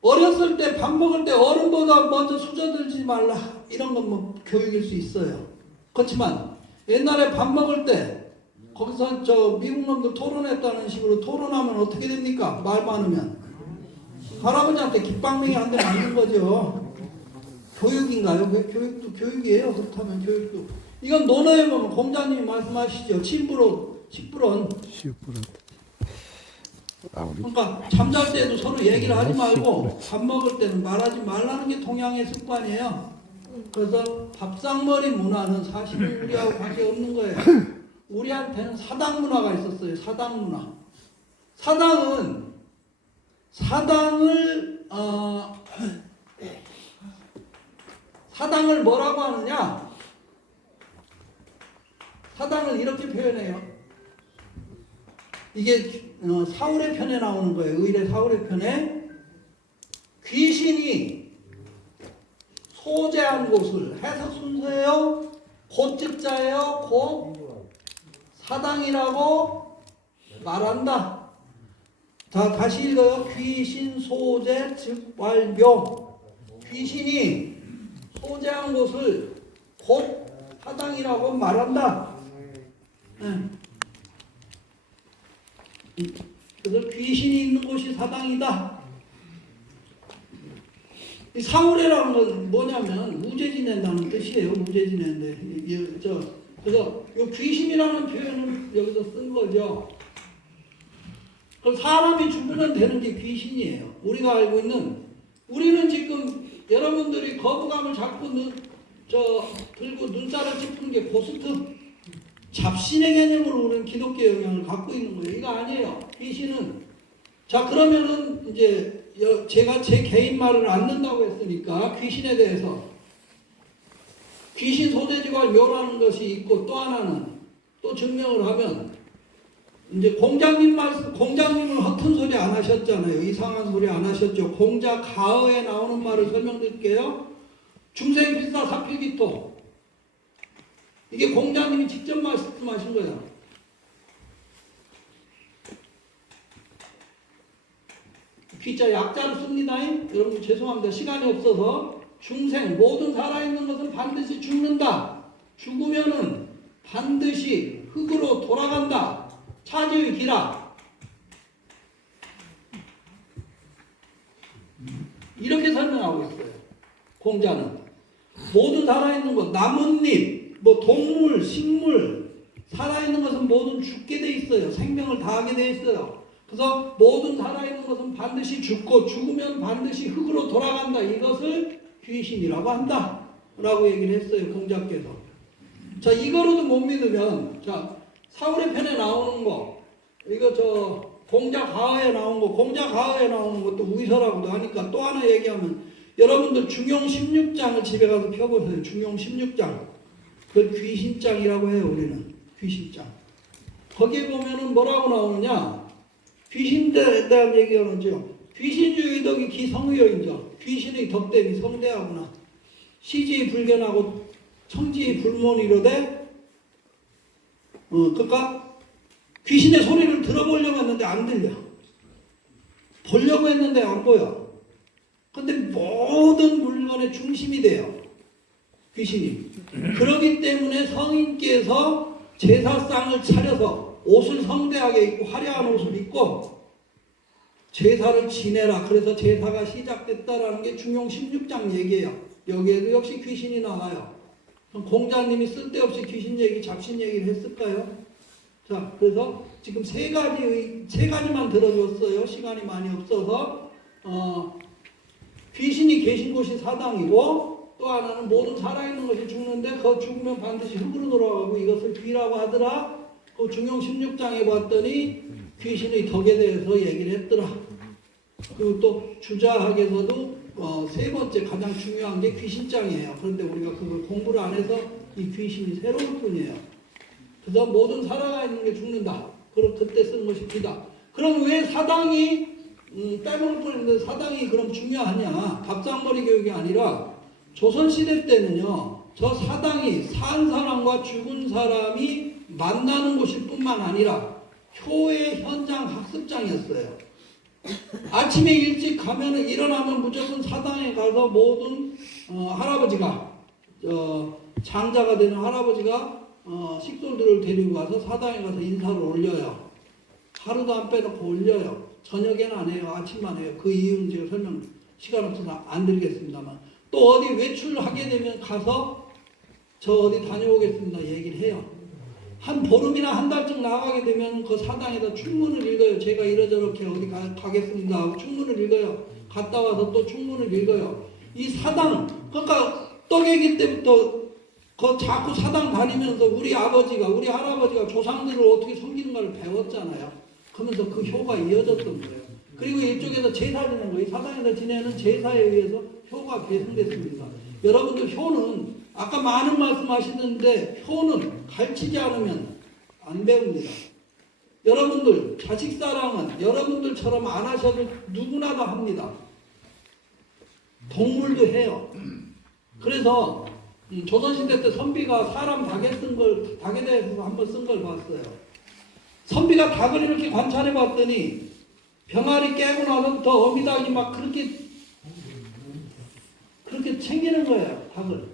어렸을 때 밥 먹을 때 어른보다 먼저 수저들지 말라 이런 건 뭐 교육일 수 있어요. 그렇지만 옛날에 밥 먹을 때 거기서 저 미국 놈들 토론했다는 식으로 토론하면 어떻게 됩니까? 말 많으면 할아버지한테 깃방맹이 한 대 맞는 거죠. 교육인가요? 왜 교육도 교육이에요. 그렇다면 교육도 이건 논어에 보면 공자님이 말씀하시죠. 10불은 그러니까 잠잘 때도 서로 얘기를 하지 말고 밥 먹을 때는 말하지 말라는 게 동양의 습관이에요. 그래서 밥상머리 문화는 사실은 우리하고 관계 없는 거예요. 우리한테는 사당 문화가 있었어요. 사당 문화. 사당을 뭐라고 하느냐? 사당을 이렇게 표현해요. 이게 사울의 편에 나오는 거예요. 의례 사울의 편에 귀신이 소재한 곳을 해석 순서예요. 곧집자예요. 곧 사당이라고 말한다. 자, 다시 읽어요. 귀신 소재 즉 완료. 귀신이 소재한 곳을 곧 사당이라고 말한다. 그래서 귀신이 있는 곳이 사당이다. 이 사울이라는 건 뭐냐면 무죄 지낸다는 뜻이에요. 무죄 지낸데 그래서 이 귀신이라는 표현을 여기서 쓴 거죠. 그럼 사람이 죽으면 되는 게 귀신이에요. 우리가 알고 있는 우리는 지금 여러분들이 거부감을 자꾸 들고 눈살을 찌푸는 게 포스트 잡신의 개념으로 우리는 기독교 영향을 갖고 있는 거예요. 이거 아니에요. 귀신은 자 그러면은 이제 제가 제 개인 말을 안 듣는다고 했으니까 귀신에 대해서 귀신 소재지가 묘라는 것이 있고 또 하나는 또 증명을 하면 이제 공장님은 허튼 소리 안 하셨잖아요. 이상한 소리 안 하셨죠. 공자 가어에 나오는 말을 설명드릴게요. 중생필사 사필기토 이게 공자님이 직접 말씀하신 거예요. 귀자 약자를 씁니다. 여러분 죄송합니다. 시간이 없어서 중생 모든 살아있는 것은 반드시 죽는다. 죽으면은 반드시 흙으로 돌아간다. 차지의 기라. 이렇게 설명하고 있어요. 공자는 모든 살아있는 것 나뭇잎 뭐 동물 식물 살아있는 것은 모든 죽게 돼 있어요. 생명을 다하게 돼 있어요. 그래서 모든 살아있는 것은 반드시 죽고 죽으면 반드시 흙으로 돌아간다. 이것을 귀신이라고 한다. 라고 얘기를 했어요. 공자께서. 자 이거로도 못 믿으면 자 사울의 편에 나오는 거 이거 공자 가어에 나온 거 공자 가어에 나오는 것도 우의서라고도 하니까 또 하나 얘기하면 여러분들 중용 16장을 집에 가서 펴보세요. 중용 16장 그걸 귀신장이라고 해요. 우리는 귀신장 거기에 보면은 뭐라고 나오느냐 귀신에 대한 얘기가 나오죠. 귀신주의 덕이 기성의여인저 귀신의 덕됨이 성대하구나. 시지의 불견하고 청지의 불문이로되 그러니까 귀신의 소리를 들어보려고 했는데 안 들려. 보려고 했는데 안 보여. 근데 모든 물건의 중심이 돼요. 귀신이. 그렇기 때문에 성인께서 제사상을 차려서 옷을 성대하게 입고 화려한 옷을 입고 제사를 지내라. 그래서 제사가 시작됐다라는 게 중용 16장 얘기예요. 여기에도 역시 귀신이 나와요. 공자님이 쓸데없이 귀신 얘기, 잡신 얘기를 했을까요? 자, 그래서 지금 세 가지만 들어줬어요. 시간이 많이 없어서 귀신이 계신 곳이 사당이고 또 하나는 모든 살아있는 것이 죽는데 그 죽으면 반드시 흙으로 돌아가고 이것을 귀라고 하더라. 그 중용 16장에 봤더니 귀신의 덕에 대해서 얘기를 했더라. 그리고 또 주자학에서도 세 번째 가장 중요한 게 귀신장이에요. 그런데 우리가 그걸 공부를 안 해서 이 귀신이 새로울 뿐이에요. 그래서 모든 살아가 있는 게 죽는다. 그럼 그때 쓰는 것이 비다. 그럼 왜 사당이 빼먹을 뻔했는데 사당이 그럼 중요하냐? 밥상머리 교육이 아니라 조선시대 때는요. 저 사당이 산 사람과 죽은 사람이 만나는 곳일 뿐만 아니라 효의 현장 학습장이었어요. 아침에 일찍 가면은 일어나면 무조건 사당에 가서 모든 할아버지가 장자가 되는 할아버지가 식솔들을 데리고 가서 사당에 가서 인사를 올려요. 하루도 안 빼놓고 올려요. 저녁에는 안 해요. 아침만 해요. 그 이유는 제가 설명 시간 없어서 안 드리겠습니다만 또 어디 외출하게 되면 가서 저 어디 다녀오겠습니다 얘기를 해요. 한 보름이나 한 달쯤 나가게 되면 그 사당에다 충문을 읽어요. 제가 이러저렇게 어디 가겠습니다 하고 충문을 읽어요. 갔다 와서 또 충문을 읽어요. 이 사당 그러니까 떡애기 때부터 그 자꾸 사당 다니면서 우리 아버지가 우리 할아버지가 조상들을 어떻게 섬기는가를 배웠잖아요. 그러면서 그 효가 이어졌던 거예요. 그리고 이쪽에서 제사 지내는 거예요. 사당에서 지내는 제사에 의해서 효가 계승됐습니다. 여러분들 효는 아까 많은 말씀하시는데 효는 가르치지 않으면 안 배웁니다. 여러분들 자식 사랑은 여러분들처럼 안 하셔도 누구나 다 합니다. 동물도 해요. 그래서 조선시대 때 선비가 사람 닭에 쓴 걸 닭에 대해서 한번 쓴 걸 봤어요. 선비가 닭을 이렇게 관찰해 봤더니 병아리 깨고 나서부터 어미닭이 막 그렇게 챙기는 거예요. 닭을.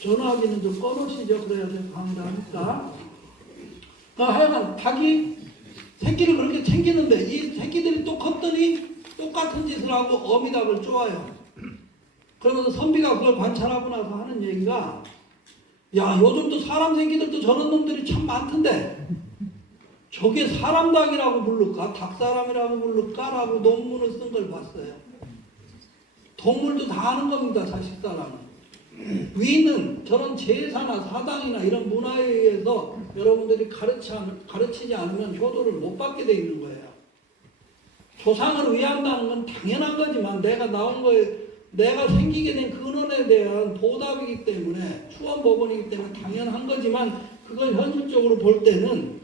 전화기는 좀 꺼놓으시죠. 그래야 좀 강의하니까. 하여간 닭이 새끼를 그렇게 챙기는데 이 새끼들이 또 컸더니 똑같은 짓을 하고 어미닭을 쪼아요. 그러면서 선비가 그걸 관찰하고 나서 하는 얘기가 야 요즘도 사람 새끼들도 저런 놈들이 참 많던데 저게 사람 닭이라고 부를까 닭사람이라고 부를까 라고 논문을 쓴 걸 봤어요. 동물도 다 하는 겁니다. 자식사람은. 위는 저런 제사나 사당이나 이런 문화에 의해서 여러분들이 가르치지 않으면 효도를 못 받게 돼 있는 거예요. 조상을 위한다는 건 당연한 거지만 내가 나온 거에 내가 생기게 된 근원에 대한 보답이기 때문에 추원법원이기 때문에 당연한 거지만 그걸 현실적으로 볼 때는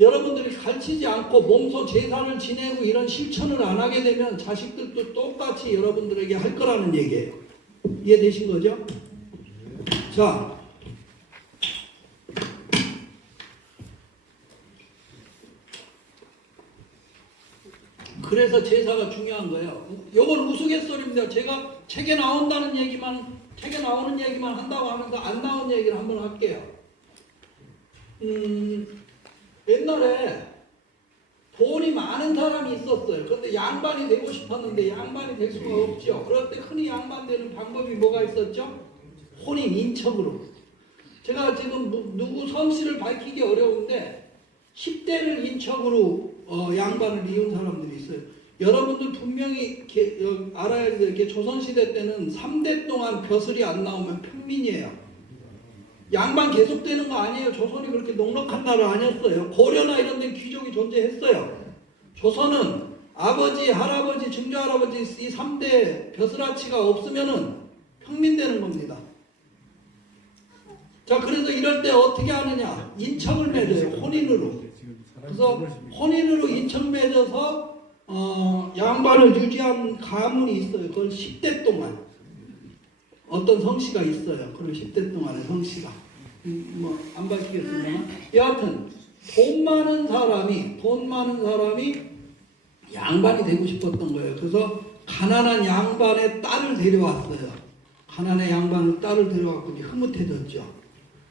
여러분들이 가르치지 않고 몸소 제사를 지내고 이런 실천을 안 하게 되면 자식들도 똑같이 여러분들에게 할 거라는 얘기예요. 이해되신 거죠? 자, 그래서 제사가 중요한 거예요. 이건 우스갯소리입니다. 제가 책에 나오는 얘기만 한다고 하면서 안 나온 얘기를 한번 할게요. 옛날에 돈이 많은 사람이 있었어요. 그런데 양반이 되고 싶었는데 양반이 될 수가 없죠. 그럴 때 흔히 양반 되는 방법이 뭐가 있었죠? 혼인, 인척으로. 제가 지금 누구 성씨를 밝히기 어려운데 10대를 인척으로 양반을 이은 사람들이 있어요. 여러분들 분명히 알아야 될 게 조선시대 때는 3대 동안 벼슬이 안 나오면 평민이에요. 양반 계속되는 거 아니에요. 조선이 그렇게 넉넉한 나라 아니었어요. 고려나 이런 데 귀족이 존재했어요. 조선은 아버지, 할아버지, 증조할아버지 이 3대 벼슬아치가 없으면은 평민되는 겁니다. 자, 그래서 이럴 때 어떻게 하느냐? 인척을 맺어요. 혼인으로. 그래서 혼인으로 인척 맺어서 양반을 유지한 가문이 있어요. 그걸 10대 동안. 어떤 성씨가 있어요. 그런 10대 동안의 성씨가. 안 밝히겠습니다만. 여하튼, 돈 많은 사람이 양반이 되고 싶었던 거예요. 그래서 가난한 양반의 딸을 데려왔어요. 가난한 양반의 딸을 데려왔고 흐뭇해졌죠.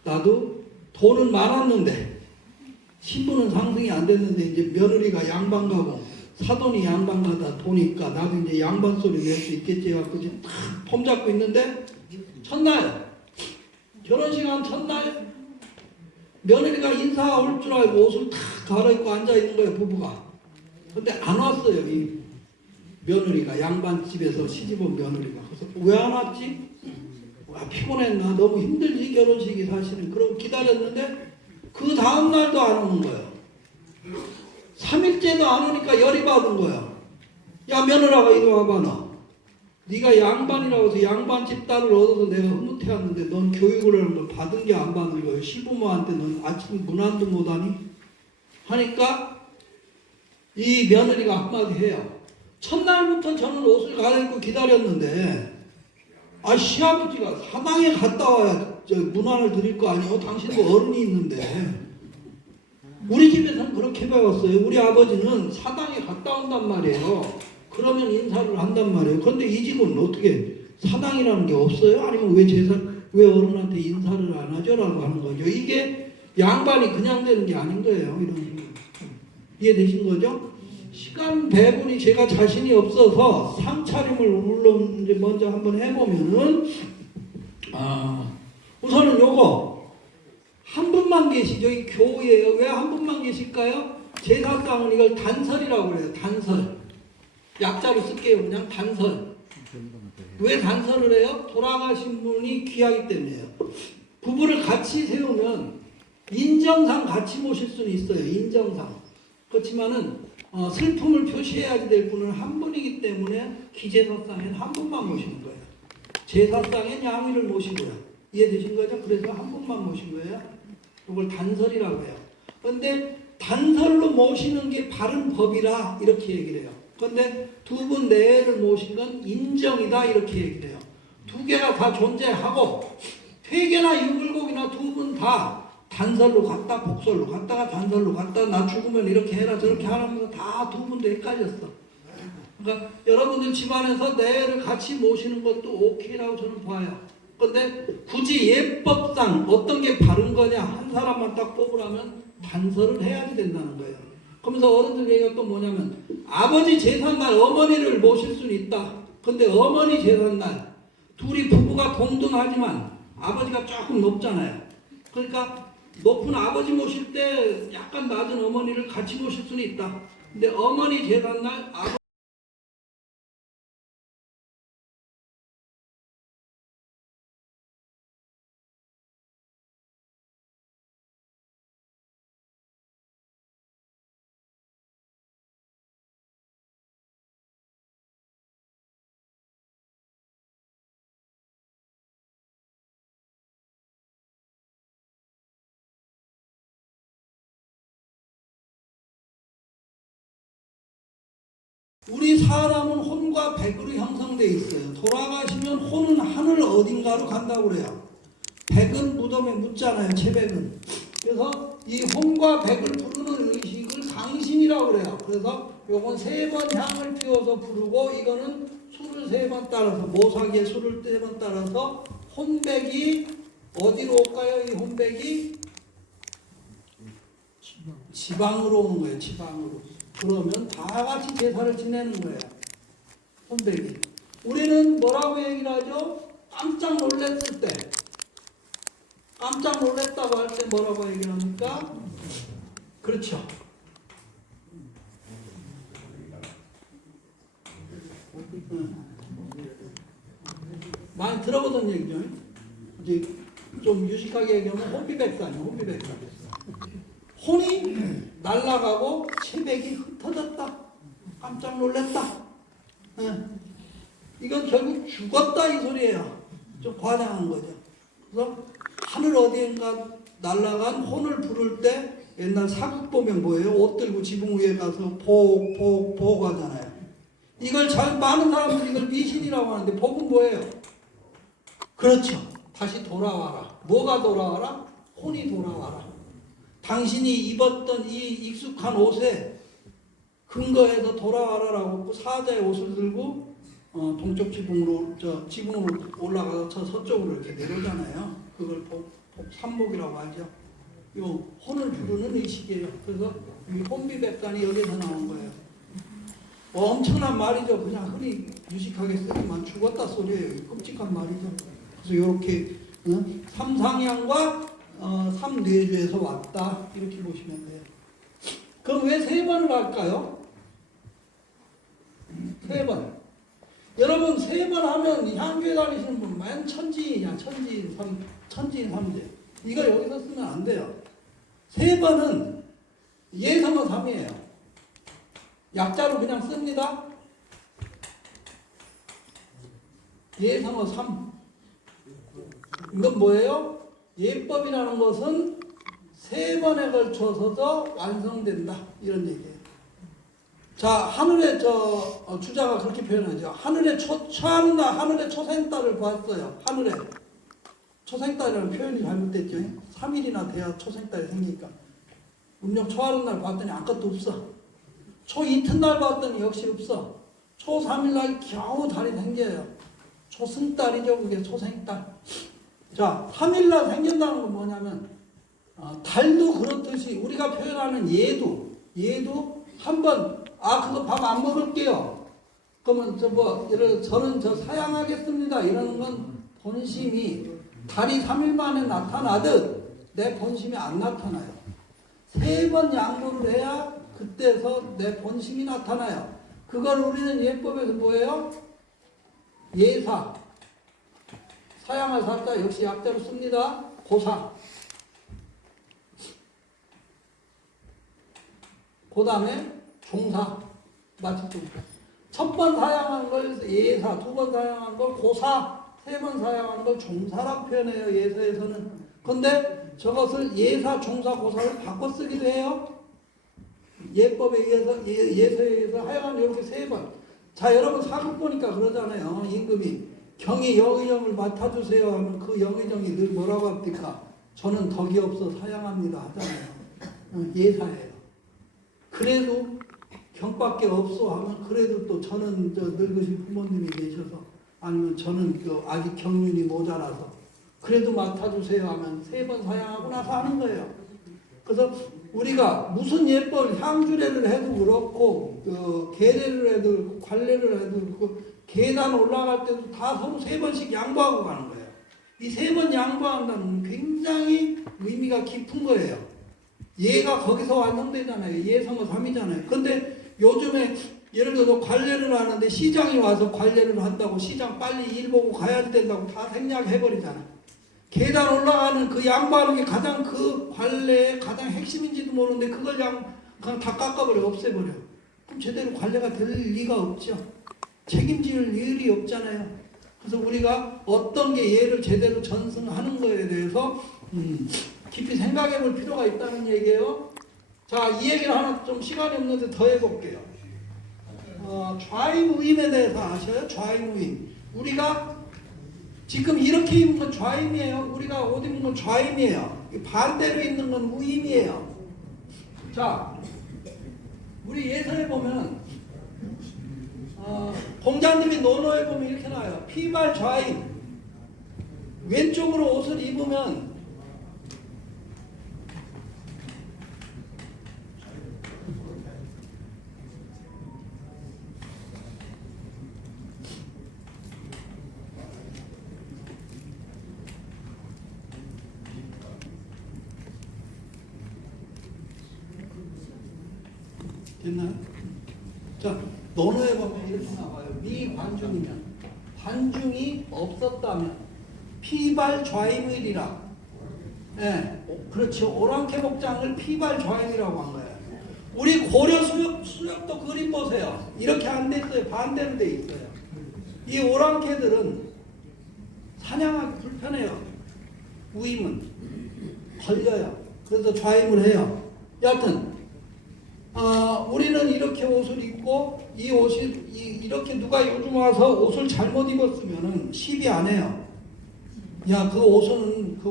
나도 돈은 많았는데, 신분은 상승이 안 됐는데, 이제 며느리가 양반 가고, 사돈이 양반 가다 보니까 나도 이제 양반 소리 낼 수 있겠지 해갖고 지금 탁폼 잡고 있는데 첫날 결혼식 한 첫날 며느리가 인사 올 줄 알고 옷을 탁 갈아입고 앉아 있는 거예요. 부부가. 근데 안 왔어요. 이 며느리가 양반집에서 시집온 며느리가. 그래서 왜 안 왔지? 피곤했나? 너무 힘들지 결혼식이 사실은. 그러고 기다렸는데 그 다음 날도 안 오는 거예요. 3일째도 안 오니까 열이 받은 거야. 야 며느라가 이리 와봐 너. 네가 양반이라고 해서 양반집 딸을 얻어서 내가 흐뭇해왔는데 넌 교육을 하는 걸 받은 게 안 받은 거예요. 시부모한테 넌 아침 문안도 못하니? 하니까 이 며느리가 한마디 해요. 첫날부터 저는 옷을 갈아입고 기다렸는데 시아버지가 사당에 갔다 와야 저 문안을 드릴 거 아니에요. 당신도 어른이 있는데. 우리 집에서는 그렇게 배웠어요. 우리 아버지는 사당에 갔다 온단 말이에요. 그러면 인사를 한단 말이에요. 그런데 이 집은 어떻게 사당이라는 게 없어요? 아니면 왜 어른한테 인사를 안 하죠? 라고 하는 거죠. 이게 양반이 그냥 되는 게 아닌 거예요. 이런 이해되신 거죠? 시간 배분이 제가 자신이 없어서 상차림을 물론 이제 먼저 한번 해보면은 우선은 요거 한 분만 계시죠? 이 교회예요. 왜 한 분만 계실까요? 제사상은 이걸 단설이라고 그래요. 단설. 약자로 쓸게요. 그냥 단설. 왜 단설을 해요? 돌아가신 분이 귀하기 때문이에요. 부부를 같이 세우면 인정상 같이 모실 수는 있어요. 인정상. 그렇지만은 슬픔을 표시해야지 될 분은 한 분이기 때문에 기제사상엔 한 분만 모시는 거예요. 제사상엔 양위를 모시고요. 이해되신 거죠? 그래서 한 분만 모신 거예요. 이걸 단설이라고 해요. 그런데 단설로 모시는 게 바른 법이라 이렇게 얘기를 해요. 그런데 두 분 내외를 모신 건 인정이다 이렇게 얘기를 해요. 두 개가 다 존재하고 퇴계나 유불곡이나 두 분 다 단설로 갔다 복설로 갔다가 단설로 갔다 나 죽으면 이렇게 해라 저렇게 하면서 다 두 분도 헷갈렸어. 그러니까 여러분들 집안에서 내외를 같이 모시는 것도 오케이라고 저는 봐요. 그런데 굳이 예법상 어떤 게 바른 거냐 한 사람만 딱 뽑으라면 단설을 해야지 된다는 거예요. 그러면서 어른들 얘기가 또 뭐냐면 아버지 제삿날 어머니를 모실 수는 있다. 근데 어머니 제삿날 둘이 부부가 동등하지만 아버지가 조금 높잖아요. 그러니까 높은 아버지 모실 때 약간 낮은 어머니를 같이 모실 수는 있다. 근데 어머니 제삿날 우리 사람은 혼과 백으로 형성되어 있어요. 돌아가시면 혼은 하늘 어딘가로 간다고 그래요. 백은 무덤에 묻잖아요. 채백은. 그래서 이 혼과 백을 부르는 의식을 상신이라고 그래요. 그래서 요건 3번 향을 피워서 부르고 이거는 술을 3번 따라서 모사기에 술을 3번 따라서 혼백이 어디로 올까요? 이 혼백이 지방으로 오는 거예요. 지방으로. 그러면 다 같이 제사를 지내는 거예요. 혼백이. 우리는 뭐라고 얘기를 하죠? 깜짝 놀랐을 때. 깜짝 놀랐다고 할 때 뭐라고 얘기를 합니까? 그렇죠. 많이 들어보던 얘기죠. 이제 좀 유식하게 얘기하면 혼비백산이에요. 혼비백산. 혼이 날아가고 체백이 흩어졌다. 깜짝 놀랐다. 이건 결국 죽었다 이 소리예요. 좀 과장한 거죠. 그래서 하늘 어디인가 날아간 혼을 부를 때 옛날 사극 보면 뭐예요? 옷 들고 지붕 위에 가서 복 하잖아요. 이걸 잘 많은 사람들이 이걸 미신이라고 하는데 복은 뭐예요? 그렇죠. 다시 돌아와라. 뭐가 돌아와라? 혼이 돌아와라. 당신이 입었던 이 익숙한 옷에 근거해서 돌아와라라고 사자의 옷을 들고 동쪽 지붕으로 지붕으로 올라가서 저 서쪽으로 이렇게 내려오잖아요. 그걸 삼복이라고 하죠. 요 혼을 부르는 의식이에요. 그래서 이 혼비백산이 여기서 나온 거예요. 엄청난 말이죠. 그냥 흔히 유식하게 쓰기만 죽었다 소리예요. 끔찍한 말이죠. 그래서 이렇게 삼상향과 삼뇌주에서 왔다 이렇게 보시면 돼요. 그럼 왜 3번을 할까요? 3번. 여러분 3번 하면 향교에 다니시는 분 맨 천지인이야. 천지인 3제. 이거 여기서 쓰면 안 돼요. 3번은 예성어 3이에요. 약자로 그냥 씁니다. 예성어 3. 이건 뭐예요? 예법이라는 것은 3번에 걸쳐서도 완성된다. 이런 얘기예요. 자, 하늘의 주자가 그렇게 표현하죠. 하늘의 하늘의 초생달을 보았어요. 하늘에. 초생달이라는 표현이 잘못됐죠. 3일이나 돼야 초생달이 생기니까. 음력 초하는 날 봤더니 아무것도 없어. 초 이튿날 봤더니 역시 없어. 초 3일날 겨우 달이 생겨요. 초승달이죠. 그게 초생달. 자, 3일날 생긴다는 건 뭐냐면 달도 그렇듯이 우리가 표현하는 예도 한번 그거 밥 안 먹을게요. 그러면 저는 사양하겠습니다. 이러는 건 본심이 달이 3일 만에 나타나듯 내 본심이 안 나타나요. 3번 양보를 해야 그때서 내 본심이 나타나요. 그걸 우리는 예법에서 뭐예요? 예사. 사양할 사자 역시 약자로 씁니다. 고사. 그 다음에 종사. 맞췄습니다. 첫 번 사양한 걸 예사, 2번 사양한 걸 고사, 3번 사양한 걸 종사라고 표현해요. 예서에서는. 근데 저것을 예사, 종사, 고사를 바꿔 쓰기도 해요. 예법에 의해서, 예서에 의해서 하여간 이렇게 3번. 자, 여러분 사극 보니까 그러잖아요. 임금이 경이 영의정을 맡아주세요 하면 그 영의정이 늘 뭐라고 합니까? 저는 덕이 없어 사양합니다 하잖아요. 예사예요. 그래도 경밖에 없어 하면 그래도 또 저는 늙으신 부모님이 계셔서 아니면 저는 아직 경륜이 모자라서 그래도 맡아주세요 하면 3번 사양하고 나서 하는 거예요. 그래서 우리가 무슨 예법을 향주례를 해도 그렇고 계례를 해도 관례를 해도 그 계단 올라갈 때도 다 서로 3번씩 양보하고 가는 거예요. 이 3번 양보한다는 건 굉장히 의미가 깊은 거예요. 예가 거기서 완성되잖아요. 예성어 3이잖아요. 근데 요즘에 예를 들어서 관례를 하는데 시장이 와서 관례를 한다고 시장 빨리 일 보고 가야 된다고 다 생략해버리잖아요. 계단 올라가는 그 양보하는 게 가장 그 관례의 가장 핵심인지도 모르는데 그걸 그냥 다 깎아버려 없애버려. 그럼 제대로 관례가 될 리가 없죠. 책임질 일이 없잖아요. 그래서 우리가 어떤 게 예를 제대로 전승하는 거에 대해서 깊이 생각해 볼 필요가 있다는 얘기예요. 자, 이 얘기를 하나 좀 시간이 없는데 더 해볼게요. 좌임우임에 대해서 아셔요? 좌임우임. 우리가 지금 이렇게 입은 건 좌임이에요. 우리가 옷 입은 건 좌임이에요. 반대로 입는 건 우임이에요. 자, 우리 예서에 보면 공자님이 논어에 보면 이렇게 나와요. 피발 좌임. 왼쪽으로 옷을 입으면 됐나요? 자, 논어에 보면 이렇게 나와요. 미관중이면 관중이 없었다면 피발 좌임이리라. 예, 그렇죠. 오랑캐 복장을 피발 좌임이라고 한 거예요. 우리 고려 수역도 그림 보세요. 이렇게 안 됐어요. 반대로 돼 있어요. 이 오랑캐들은 사냥하기 불편해요. 우임은 걸려요. 그래서 좌임을 해요. 여하튼 우리는 이렇게 옷을 입고 이 옷이 이렇게 누가 요즘 와서 옷을 잘못 입었으면은 시비 안 해요. 야, 그 옷은 그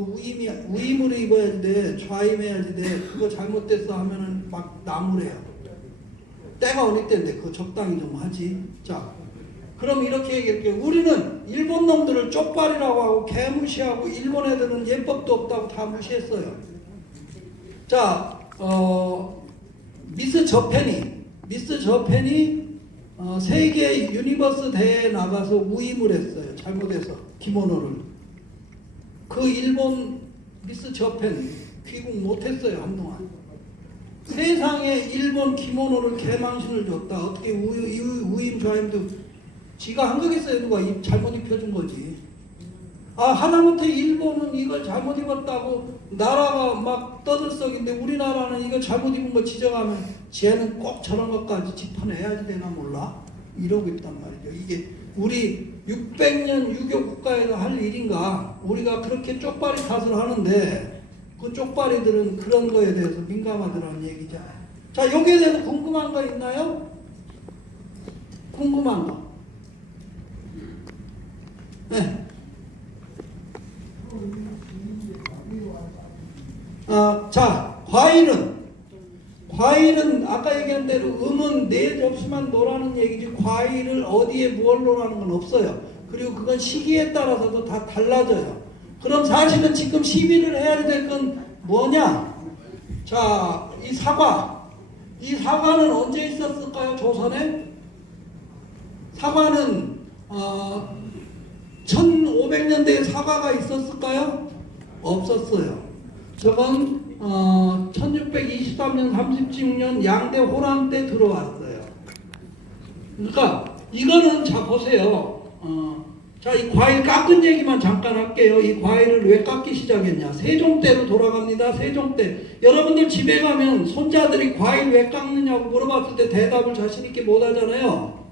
우임으로 입어야지 돼. 좌임해야지 돼. 그거 잘못됐어 하면은 막 나무래요. 때가 어느 때인데 그거 적당히 좀 하지. 자, 그럼 이렇게 얘기할게요. 우리는 일본 놈들을 쪽발이라고 하고 개무시하고 일본 애들은 예법도 없다고 다 무시했어요. 자, 미스 저펜이 세계 유니버스 대회에 나가서 우임을 했어요. 잘못해서 기모노를. 그 일본 미스 저펜 귀국 못했어요. 한동안. 세상에 일본 기모노를 개망신을 줬다. 어떻게 우임 좌임도 지가 한 거겠어요. 누가 잘못 입혀준 거지. 하다못해 일본은 이걸 잘못 입었다고 나라가 막 떠들썩인데 우리나라는 이거 잘못 입은 거 지적하면 쟤는 꼭 저런 것까지 짚어내야지 되나 몰라? 이러고 있단 말이죠. 이게 우리 600년 유교 국가에서 할 일인가? 우리가 그렇게 쪽발이 탓을 하는데 그 쪽발이들은 그런 거에 대해서 민감하더라는 얘기잖아요. 자, 여기에 대해서 궁금한 거 있나요? 궁금한 거. 네. 자, 과일은 아까 얘기한 대로 음은 4접시만 놓으라는 얘기지 과일을 어디에 무얼 놓으라는 건 없어요. 그리고 그건 시기에 따라서도 다 달라져요. 그럼 사실은 지금 시비를 해야 될 건 뭐냐? 자, 이 사과는 언제 있었을까요? 조선에? 사과는 1500년대에 사과가 있었을까요? 없었어요. 저건 1623년 36년 양대 호랑 때 들어왔어요. 그러니까 이거는 자 보세요. 자, 이 과일 깎은 얘기만 잠깐 할게요. 이 과일을 왜 깎기 시작했냐? 세종 때로 돌아갑니다. 세종 때. 여러분들 집에 가면 손자들이 과일 왜 깎느냐고 물어봤을 때 대답을 자신 있게 못 하잖아요.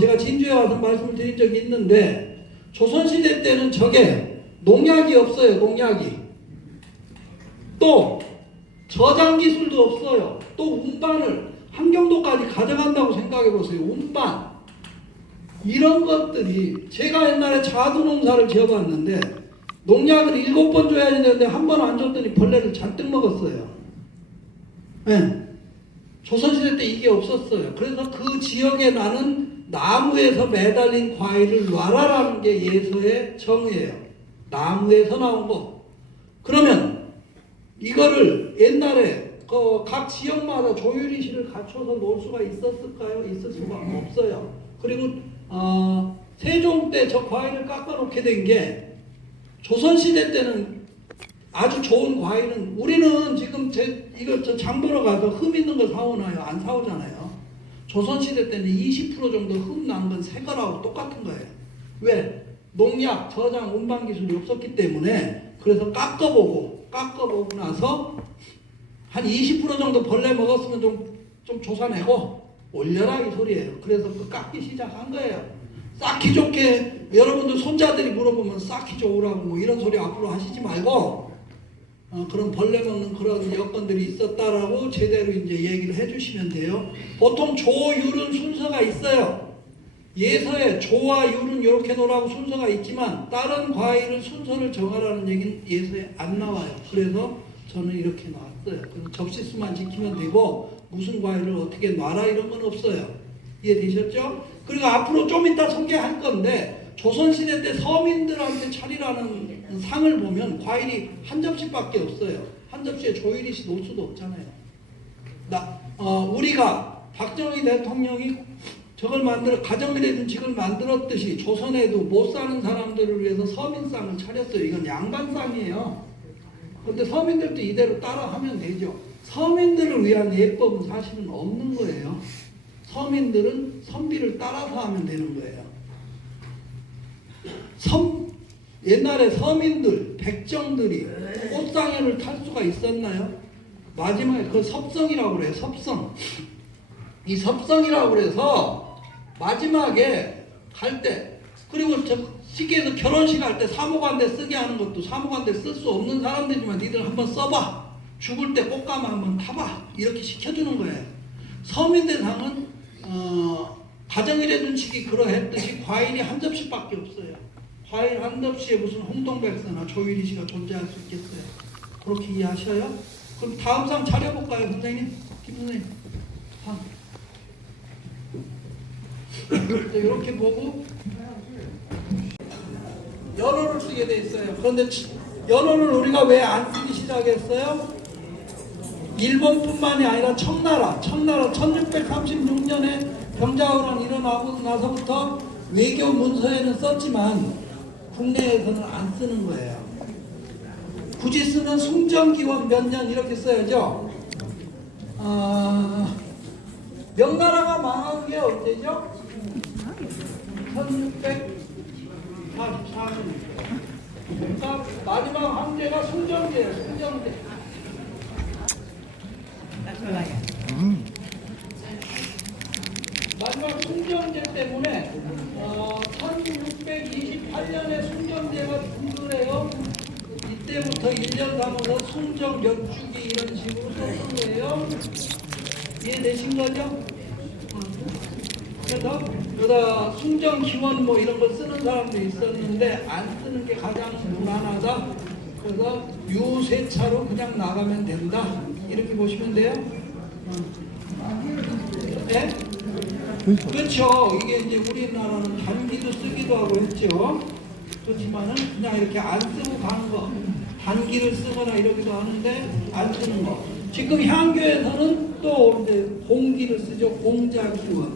제가 진주에 와서 말씀을 드린 적이 있는데 조선시대 때는 저게 농약이 없어요. 농약이. 또 저장 기술도 없어요. 또 운반을 한경도까지 가져간다고 생각해 보세요. 운반. 이런 것들이 제가 옛날에 자두 농사를 지어봤는데 농약을 7번 줘야 되는데 한 번 안 줬더니 벌레를 잔뜩 먹었어요. 네. 조선시대 때 이게 없었어요. 그래서 그 지역에 나는 나무에서 매달린 과일을 놔라라는 게 예서의 정의예요. 나무에서 나온 거. 그러면 이거를 옛날에 각 지역마다 조유리실을 갖춰서 놓을 수가 있었을까요? 있을 수가 없어요. 그리고 세종 때 저 과일을 깎아놓게 된 게 조선시대 때는 아주 좋은 과일은 우리는 지금 이거 저 장 보러 가서 흠 있는 거 사오나요? 안 사오잖아요. 조선시대 때는 20% 정도 흠 난 건 새 거라고 똑같은 거예요. 왜? 농약, 저장, 운반 기술이 없었기 때문에 그래서 깎아보고 나서 한 20% 정도 벌레 먹었으면 좀 조사내고 올려라 이 소리예요. 그래서 그 깎기 시작한 거예요. 쌓기 좋게 여러분들 손자들이 물어보면 쌓기 좋으라고 뭐 이런 소리 앞으로 하시지 말고 그런 벌레 먹는 그런 여건들이 있었다라고 제대로 이제 얘기를 해주시면 돼요. 보통 조율은 순서가 있어요. 예서에 조와 율은 이렇게 놓으라고 순서가 있지만 다른 과일은 순서를 정하라는 얘기는 예서에 안 나와요. 그래서 저는 이렇게 놨어요. 그래서 접시수만 지키면 되고 무슨 과일을 어떻게 놔라 이런 건 없어요. 이해되셨죠? 그리고 앞으로 좀 이따 소개할 건데 조선시대 때 서민들한테 차리라는 상을 보면 과일이 한 접시밖에 없어요. 한 접시에 조유리씨 놓을 수도 없잖아요. 우리가 박정희 대통령이 저걸 가정의례준칙을 만들었듯이 조선에도 못 사는 사람들을 위해서 서민상을 차렸어요. 이건 양반상이에요. 그런데 서민들도 이대로 따라하면 되죠. 서민들을 위한 예법은 사실은 없는 거예요. 서민들은 선비를 따라서 하면 되는 거예요. 옛날에 서민들, 백정들이 꽃상현을 탈 수가 있었나요? 마지막에 그 섭성이라고 그래요. 섭성. 이 섭성이라고 그래서 마지막에 갈 때, 그리고 저 시계에서 결혼식 할 때 사모관대 쓰게 하는 것도 사모관대 쓸 수 없는 사람들이지만 니들 한번 써봐. 죽을 때 꽃감 한번 타봐. 이렇게 시켜주는 거예요. 서민대상은 가정의례준칙이 그러했듯이 과일이 한 접시밖에 없어요. 과일 한 접시에 무슨 홍동백서나 조유리씨가 존재할 수 있겠어요. 그렇게 이해하셔요? 그럼 다음 상 차려볼까요, 선생님? 김 선생님. 이렇게 보고 연호를 쓰게 돼 있어요. 그런데 연호를 우리가 왜 안 쓰기 시작했어요? 일본뿐만이 아니라 청나라 1636년에 병자호란 일어나고 나서부터 외교 문서에는 썼지만 국내에서는 안 쓰는 거예요. 굳이 쓰면 숭정기원 몇 년 이렇게 써야죠. 명나라가 망한 게 언제죠? 1644년. 그러니까 마지막 황제가 순정제예요. 순정제. 마지막 순정제 때문에 1628년에 순정제가 등극해요. 이때부터 1년 삼아서 순정 몇 주기 이런 식으로 썼던 거예요. 이해되신 거죠? 그래서 여기다 순정 기원 뭐 이런 거 쓰는 사람도 있었는데 안 쓰는 게 가장 무난하다. 그래서 유세차로 그냥 나가면 된다. 이렇게 보시면 돼요. 네? 그렇죠. 이게 이제 우리나라는 단기도 쓰기도 하고 했죠. 그렇지만은 그냥 이렇게 안 쓰고 가는 거, 단기를 쓰거나 이러기도 하는데 안 쓰는 거. 지금 향교에서는 또 이제 공기를 쓰죠. 공자기원.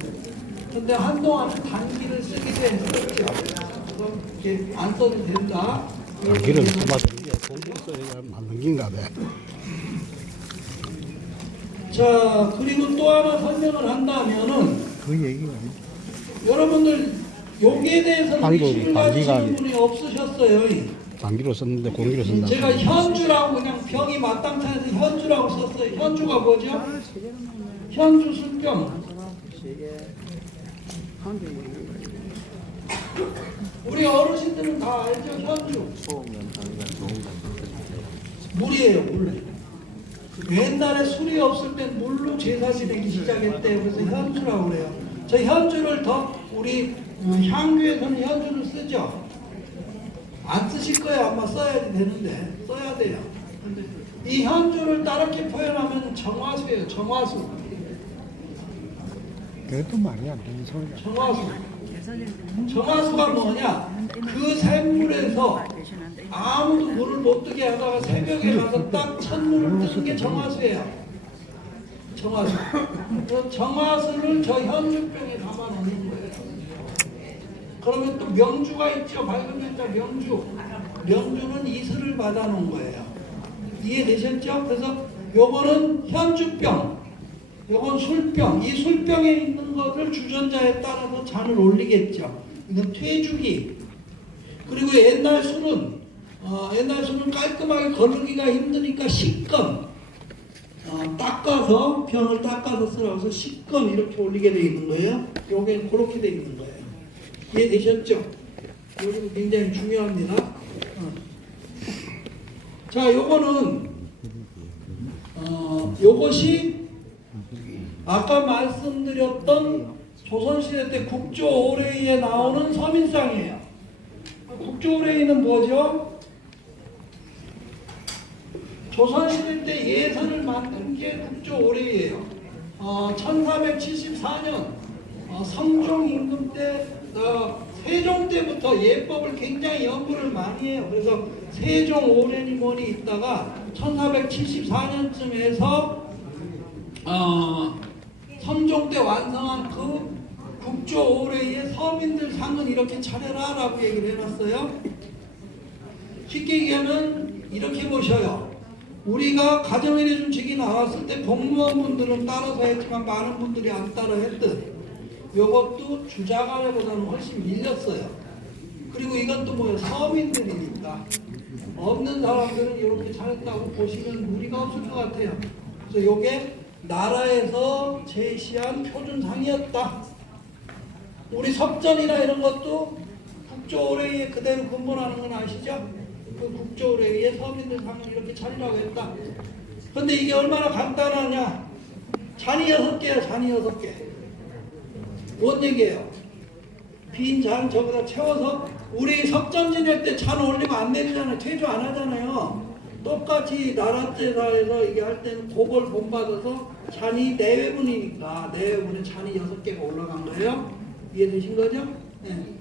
근데 한동안은 단기를 쓰기도 했었죠. 그래서 이렇게 안 써도 된다. 단기를 써봐도 이게 공기를 써야 맞는 긴가 봐. 자, 그리고 또 하나 설명을 한다면은 그 얘기가 여러분들 여기에 대해서는 한국 질문 단기가 가지신 분이 없으셨어요. 단기로 썼는데 공기로 쓴다. 제가 현주라고 그냥 병이 마땅찮아서 현주라고 썼어요. 현주가 뭐죠? 현주 술병. 우리 어르신들은 다 알죠? 현주. 물이에요, 물. 옛날에 술이 없을 땐 물로 제사 지내기 시작했대요. 그래서 현주라고 그래요. 저 현주를 더 우리 향교에서는 현주를 쓰죠. 안 쓰실 거예요. 아마 써야지 되는데 써야 돼요. 근데 이 현주를 따르게 표현하면 정화수예요. 정화수. 그래도 말이 안 되는 소리야. 정화수. 정화수가 뭐냐? 그 샘물에서 아무도 물을 못 뜨게 하다가 새벽에 가서 딱 첫물을 뜨는 게 정화수예요. 정화수. 그 정화수를 저 현주병에 담아놓는 거예요. 그러면 또 명주가 있죠. 밝은 글자 명주. 명주는 이슬을 받아놓은 거예요. 이해되셨죠? 그래서 요거는 현주병, 요건 술병. 이 술병에 있는 것을 주전자에 따라서 잔을 올리겠죠. 이건 퇴주기. 그리고 옛날 술은 깔끔하게 거르기가 힘드니까 식검. 닦아서 병을 닦아서 쓰라고 해서 식검 이렇게 올리게 돼 있는 거예요. 요게 그렇게 돼 있는 거예요. 이해되셨죠? 요즘 굉장히 중요합니다. 자, 요거는 요것이 아까 말씀드렸던 조선시대 때 국조오레이에 나오는 서민상이에요. 국조오레이는 뭐죠? 조선시대 때 예서를 만든 게 국조오레이예요. 1474년 성종 임금 때 세종 때부터 예법을 굉장히 연구를 많이 해요. 그래서 세종 오래니 뭐니 있다가 1474년쯤에서 성종 때 완성한 그 국조 오레이의 서민들 상은 이렇게 차려라 라고 얘기를 해놨어요. 쉽게 얘기하면 이렇게 보셔요. 우리가 가정의례 준칙이 나왔을 때 공무원분들은 따라서 했지만 많은 분들이 안 따라 했듯 이것도 주자간에보다는 훨씬 밀렸어요. 그리고 이것도 뭐예요? 서민들이니까 없는 사람들은 이렇게 잘했다고 보시면 무리가 없을 것 같아요. 그래서 이게 나라에서 제시한 표준상이었다. 우리 석전이나 이런 것도 국조오레이에 그대로 근본하는 건 아시죠? 그 국조오레이에 서민들 상을 이렇게 차리라고 했다. 근데 이게 얼마나 간단하냐? 잔이 6개야, 잔이 6개. 뭔 얘기예요? 빈 잔 저기다 채워서 우리 석전 지낼 때 잔 올리면 안 내리잖아요. 퇴조 안 하잖아요. 똑같이 나라제사에서 이게 할 때는 그걸 본받아서 잔이 내외분이니까 내외분에 잔이 6개가 올라간 거예요. 이해되신 거죠? 네.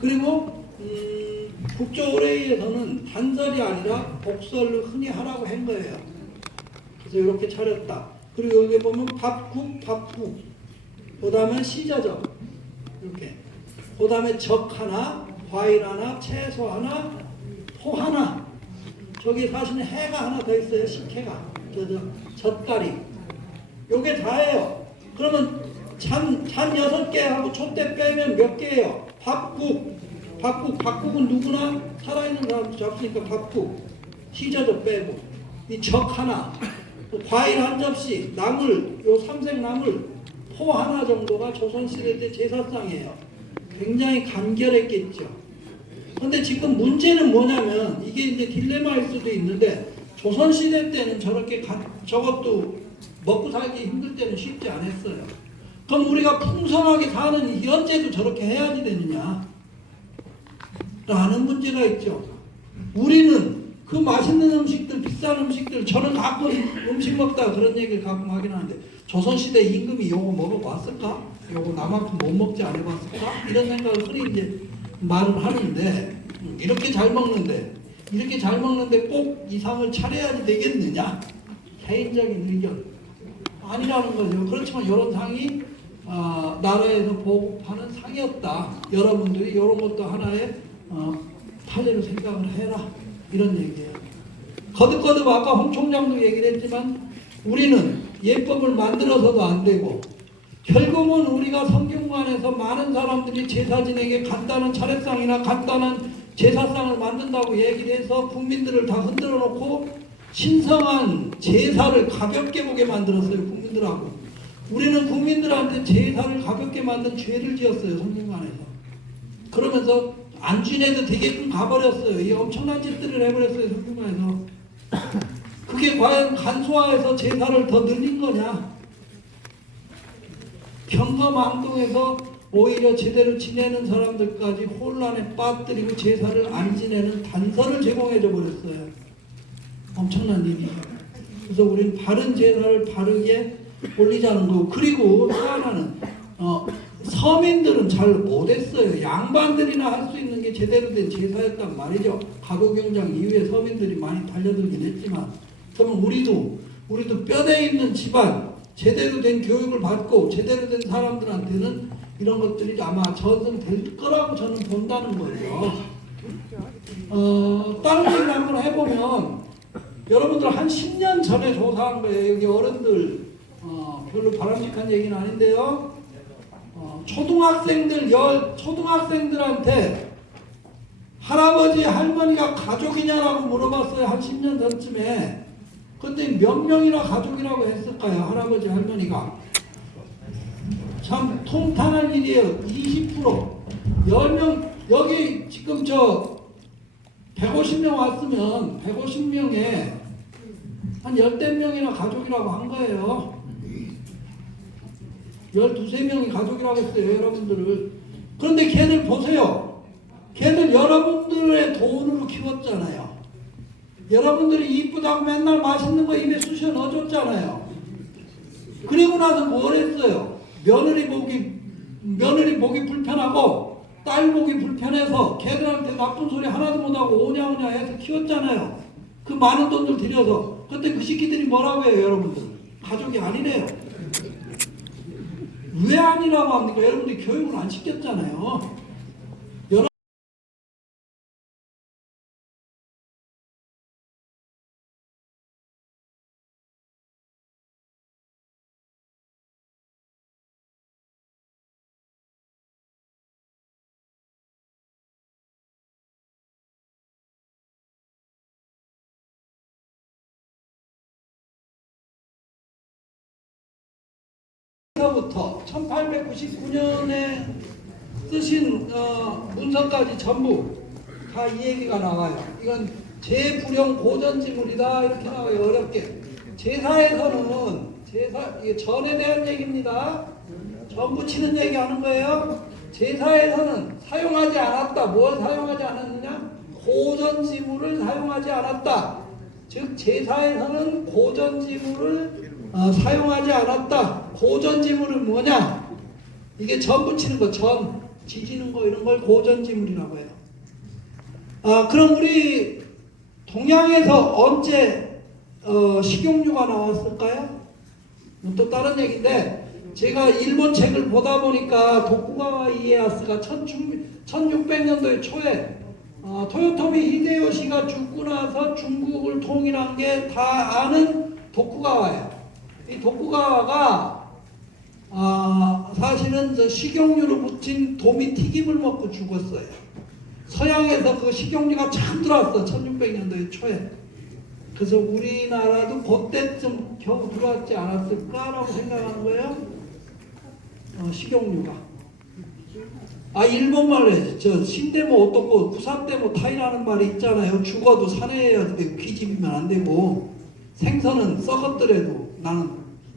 그리고 국조오레이에서는 단설이 아니라 복설을 흔히 하라고 한 거예요. 그래서 이렇게 차렸다. 그리고 여기 보면 밥국, 밥국. 그 다음에 시자적. 이렇게. 그 다음에 적 하나, 과일 하나, 채소 하나, 포 하나. 저기 사실은 해가 하나 더 있어요. 식혜가. 젓갈이. 요게 다예요. 그러면 잔 6개 하고 촛대 빼면 몇 개예요? 밥국. 박국은 누구나 살아있는 사람도 잡수니까 박국, 희저저 빼고, 이 적 하나, 또 과일 한 접시, 나물, 요 삼색 나물, 포 하나 정도가 조선시대 때 제사상이에요. 굉장히 간결했겠죠. 근데 지금 문제는 뭐냐면, 이게 이제 딜레마일 수도 있는데, 조선시대 때는 저것도 먹고 살기 힘들 때는 쉽지 않았어요. 그럼 우리가 풍성하게 사는 현재도 저렇게 해야지 되느냐? 라는 문제가 있죠. 우리는 그 맛있는 음식들, 비싼 음식들, 저는 가끔 음식 먹다가 그런 얘기를 가끔 하긴 하는데, 조선시대 임금이 요거 먹어봤을까? 요거 나만큼 못 먹지 않아봤을까? 이런 생각을 흔히 이제 말을 하는데, 이렇게 잘 먹는데 꼭 이 상을 차려야지 되겠느냐? 개인적인 의견 아니라는 거죠. 그렇지만 이런 상이 나라에서 보급하는 상이었다. 여러분들이 이런 것도 하나의 판례로 생각을 해라. 이런 얘기예요. 거듭거듭 아까 홍 총장도 얘기를 했지만 우리는 예법을 만들어서도 안 되고 결국은 우리가 성균관에서 많은 사람들이 제사진에게 간단한 차례상이나 간단한 제사상을 만든다고 얘기를 해서 국민들을 다 흔들어 놓고 신성한 제사를 가볍게 보게 만들었어요. 국민들하고. 우리는 국민들한테 제사를 가볍게 만든 죄를 지었어요. 성균관에서. 그러면서 안 지내도 되게끔 가버렸어요. 이 엄청난 짓들을 해버렸어요. 성균관에서. 그게 과연 간소화해서 제사를 더 늘린 거냐? 평검항동에서 오히려 제대로 지내는 사람들까지 혼란에 빠뜨리고 제사를 안 지내는 단서를 제공해줘 버렸어요. 엄청난 일이죠. 그래서 우리는 바른 제사를 바르게 올리자는 거고, 그리고 또 하나는 서민들은 잘 못했어요. 양반들이나 할 수 있는 게 제대로 된 제사였단 말이죠. 가도경장 이후에 서민들이 많이 달려들긴 했지만, 그러면 우리도 뼈대 있는 집안, 제대로 된 교육을 받고 제대로 된 사람들한테는 이런 것들이 아마 전승될 거라고 저는 본다는 거예요. 다른 얘기를 한번 해보면, 여러분들 한 10년 전에 조사한 거예요. 여기 어른들 별로 바람직한 얘기는 아닌데요. 초등학생들한테 할아버지 할머니가 가족이냐라고 물어봤어요. 한 10년 전쯤에. 근데 몇 명이나 가족이라고 했을까요? 할아버지 할머니가. 참 통탄할 일이에요. 20%. 10명, 여기 지금 150명 왔으면 150명에 한 10명이나 가족이라고 한 거예요. 12~13명이 가족이라고 했어요. 여러분들을. 그런데 걔들 보세요. 걔들 여러분들의 돈으로 키웠잖아요. 여러분들이 이쁘다고 맨날 맛있는 거 입에 쑤셔 넣어줬잖아요. 그리고 나서 뭘 했어요? 며느리 보기 불편하고 딸 보기 불편해서 걔들한테 나쁜 소리 하나도 못하고 오냐오냐 해서 키웠잖아요. 그 많은 돈들 들여서. 그때 그 새끼들이 뭐라고 해요, 여러분들? 가족이 아니래요. 왜 아니라고 합니까? 여러분들이 교육을 안 시켰잖아요. 부터 1899년에 쓰신 문서까지 전부 다 이 얘기가 나와요. 이건 제불용 고전지물이다 이렇게 나와요. 어렵게. 제사에서는 이게 전에 대한 얘기입니다. 전 부치는 얘기하는 거예요. 제사에서는 사용하지 않았다. 뭘 사용하지 않았느냐? 고전지물을 사용하지 않았다. 즉 제사에서는 고전지물을 사용하지 않았다. 고전지물은 뭐냐? 이게 전 붙이는 거, 지지는 거 이런 걸 고전지물이라고 해요. 그럼 우리 동양에서 언제 식용유가 나왔을까요? 또 다른 얘기인데, 제가 일본 책을 보다 보니까 도쿠가와 이에야스가 1600년도의 초에 토요토미 히데요시가 죽고 나서 중국을 통일한 게 다 아는 도쿠가와예요. 이 도쿠가와가 사실은 식용유로 묻힌 도미 튀김을 먹고 죽었어요. 서양에서 그 식용유가 참 들어왔어. 1600년도에 초에. 그래서 우리나라도 그때쯤 겨우 들어왔지 않았을까라고 생각하는 거예요. 식용유가. 일본말로 저 신대모 어떻고 구사대모 타이라는 말이 있잖아요. 죽어도 사내해야 되고 귀집이면 안 되고 생선은 썩었더라도 나는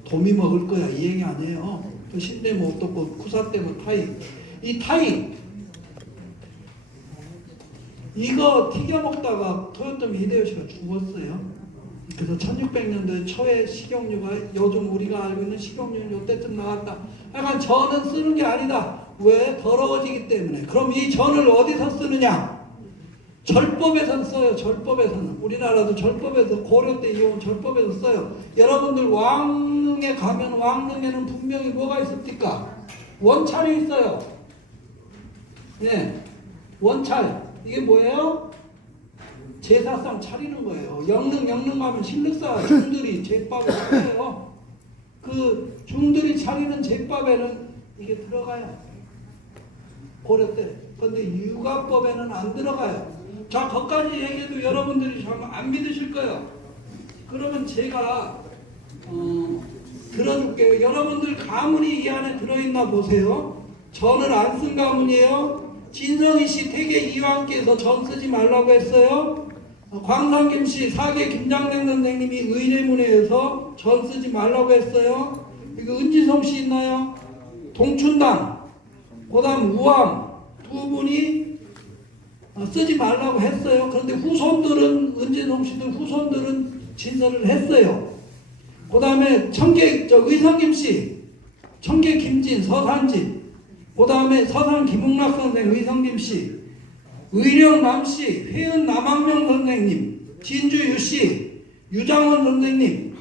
도미 먹을 거야 이 얘기 아니에요. 그 신대모 어떻고 구사대모 타이. 이 타이 이거 튀겨 먹다가 토요토미 히데요시가 죽었어요. 그래서 1600년도에 초에 식용유가 요즘 우리가 알고 있는 식용유는 요때쯤 나왔다. 약간 전은 쓰는 게 아니다. 왜? 더러워지기 때문에. 그럼 이 전을 어디서 쓰느냐? 절법에서 써요. 절법에서는. 우리나라도 절법에서 고려 때 이용 절법에서 써요. 여러분들 왕릉에 가면 왕릉에는 분명히 뭐가 있습니까? 원찰이 있어요. 예, 원찰. 이게 뭐예요? 제사상 차리는 거예요. 영릉 가면 신륵사 중들이 제밥을 차려요. 그 중들이 차리는 제밥에는 이게 들어가요. 고려 때. 근데 유가법에는 안 들어가요. 자, 거기까지 얘기해도 여러분들이 잘 안 믿으실 거예요. 그러면 제가 들어줄게요. 여러분들 가문이 이 안에 들어있나 보세요. 전을 안 쓴 가문이에요. 진성희 씨 태계 이왕께서 전 쓰지 말라고 했어요. 광상김 씨 사계 김장생 선생님이 의례문회에서 전 쓰지 말라고 했어요. 이거 은지성 씨 있나요? 동춘당, 그다음 우암 두 분이 쓰지 말라고 했어요. 그런데 후손들은 은지성 씨들 후손들은 진설을 했어요. 그다음에 의성김 씨, 청계 김진, 서산진, 그다음에 서산 김웅락 선생, 의성김 씨, 의령 남씨, 회은 남학명 선생님, 진주 유씨, 유장원 선생님,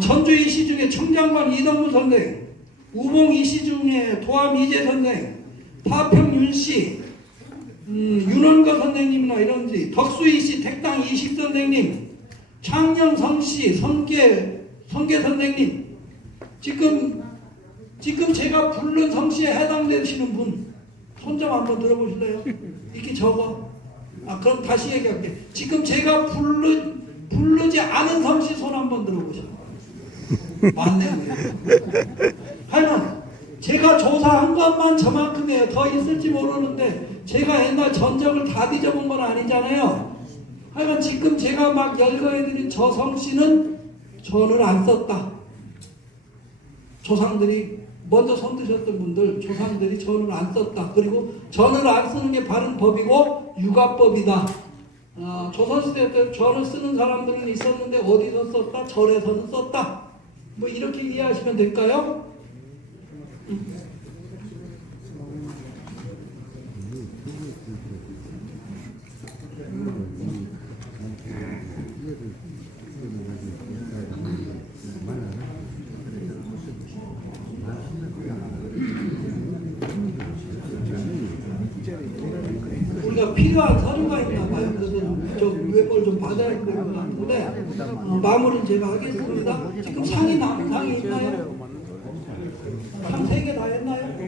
전주 이씨 중에 청장관 이덕무 선생, 우봉 이씨 중에 도암 이재 선생, 파평 윤씨, 윤원거 선생님이나 이런지, 덕수 이씨, 택당 이식 선생님, 창녕 성씨, 성계 선생님, 지금 제가 부른 성씨에 해당되시는 분 손좀 한번 들어보실래요? 이렇게 적어. 그럼 다시 얘기할게. 지금 제가 부르지 않은 성씨 손 한번 들어보셔. 맞네요. 하여간 제가 조사한 것만 저만큼이에요. 더 있을지 모르는데 제가 옛날 전적을 다 뒤져본 건 아니잖아요. 하여간 지금 제가 막 열거해드린 저 성씨는 전을 안 썼다. 조상들이 먼저 손드셨던 분들 조상들이 전을 안 썼다. 그리고 전을 안 쓰는 게 바른 법이고 유가법이다. 조선시대 때 전을 쓰는 사람들은 있었는데 어디서 썼다? 절에서는 썼다. 뭐 이렇게 이해하시면 될까요? 우리가 필요한 서류가 있나 봐요. 그래서 뭘 좀 받아야 될 것 같은데 마무리는 제가 하겠습니다. 지금 상이 남은 상이 있나요? 상 3개 다 했나요?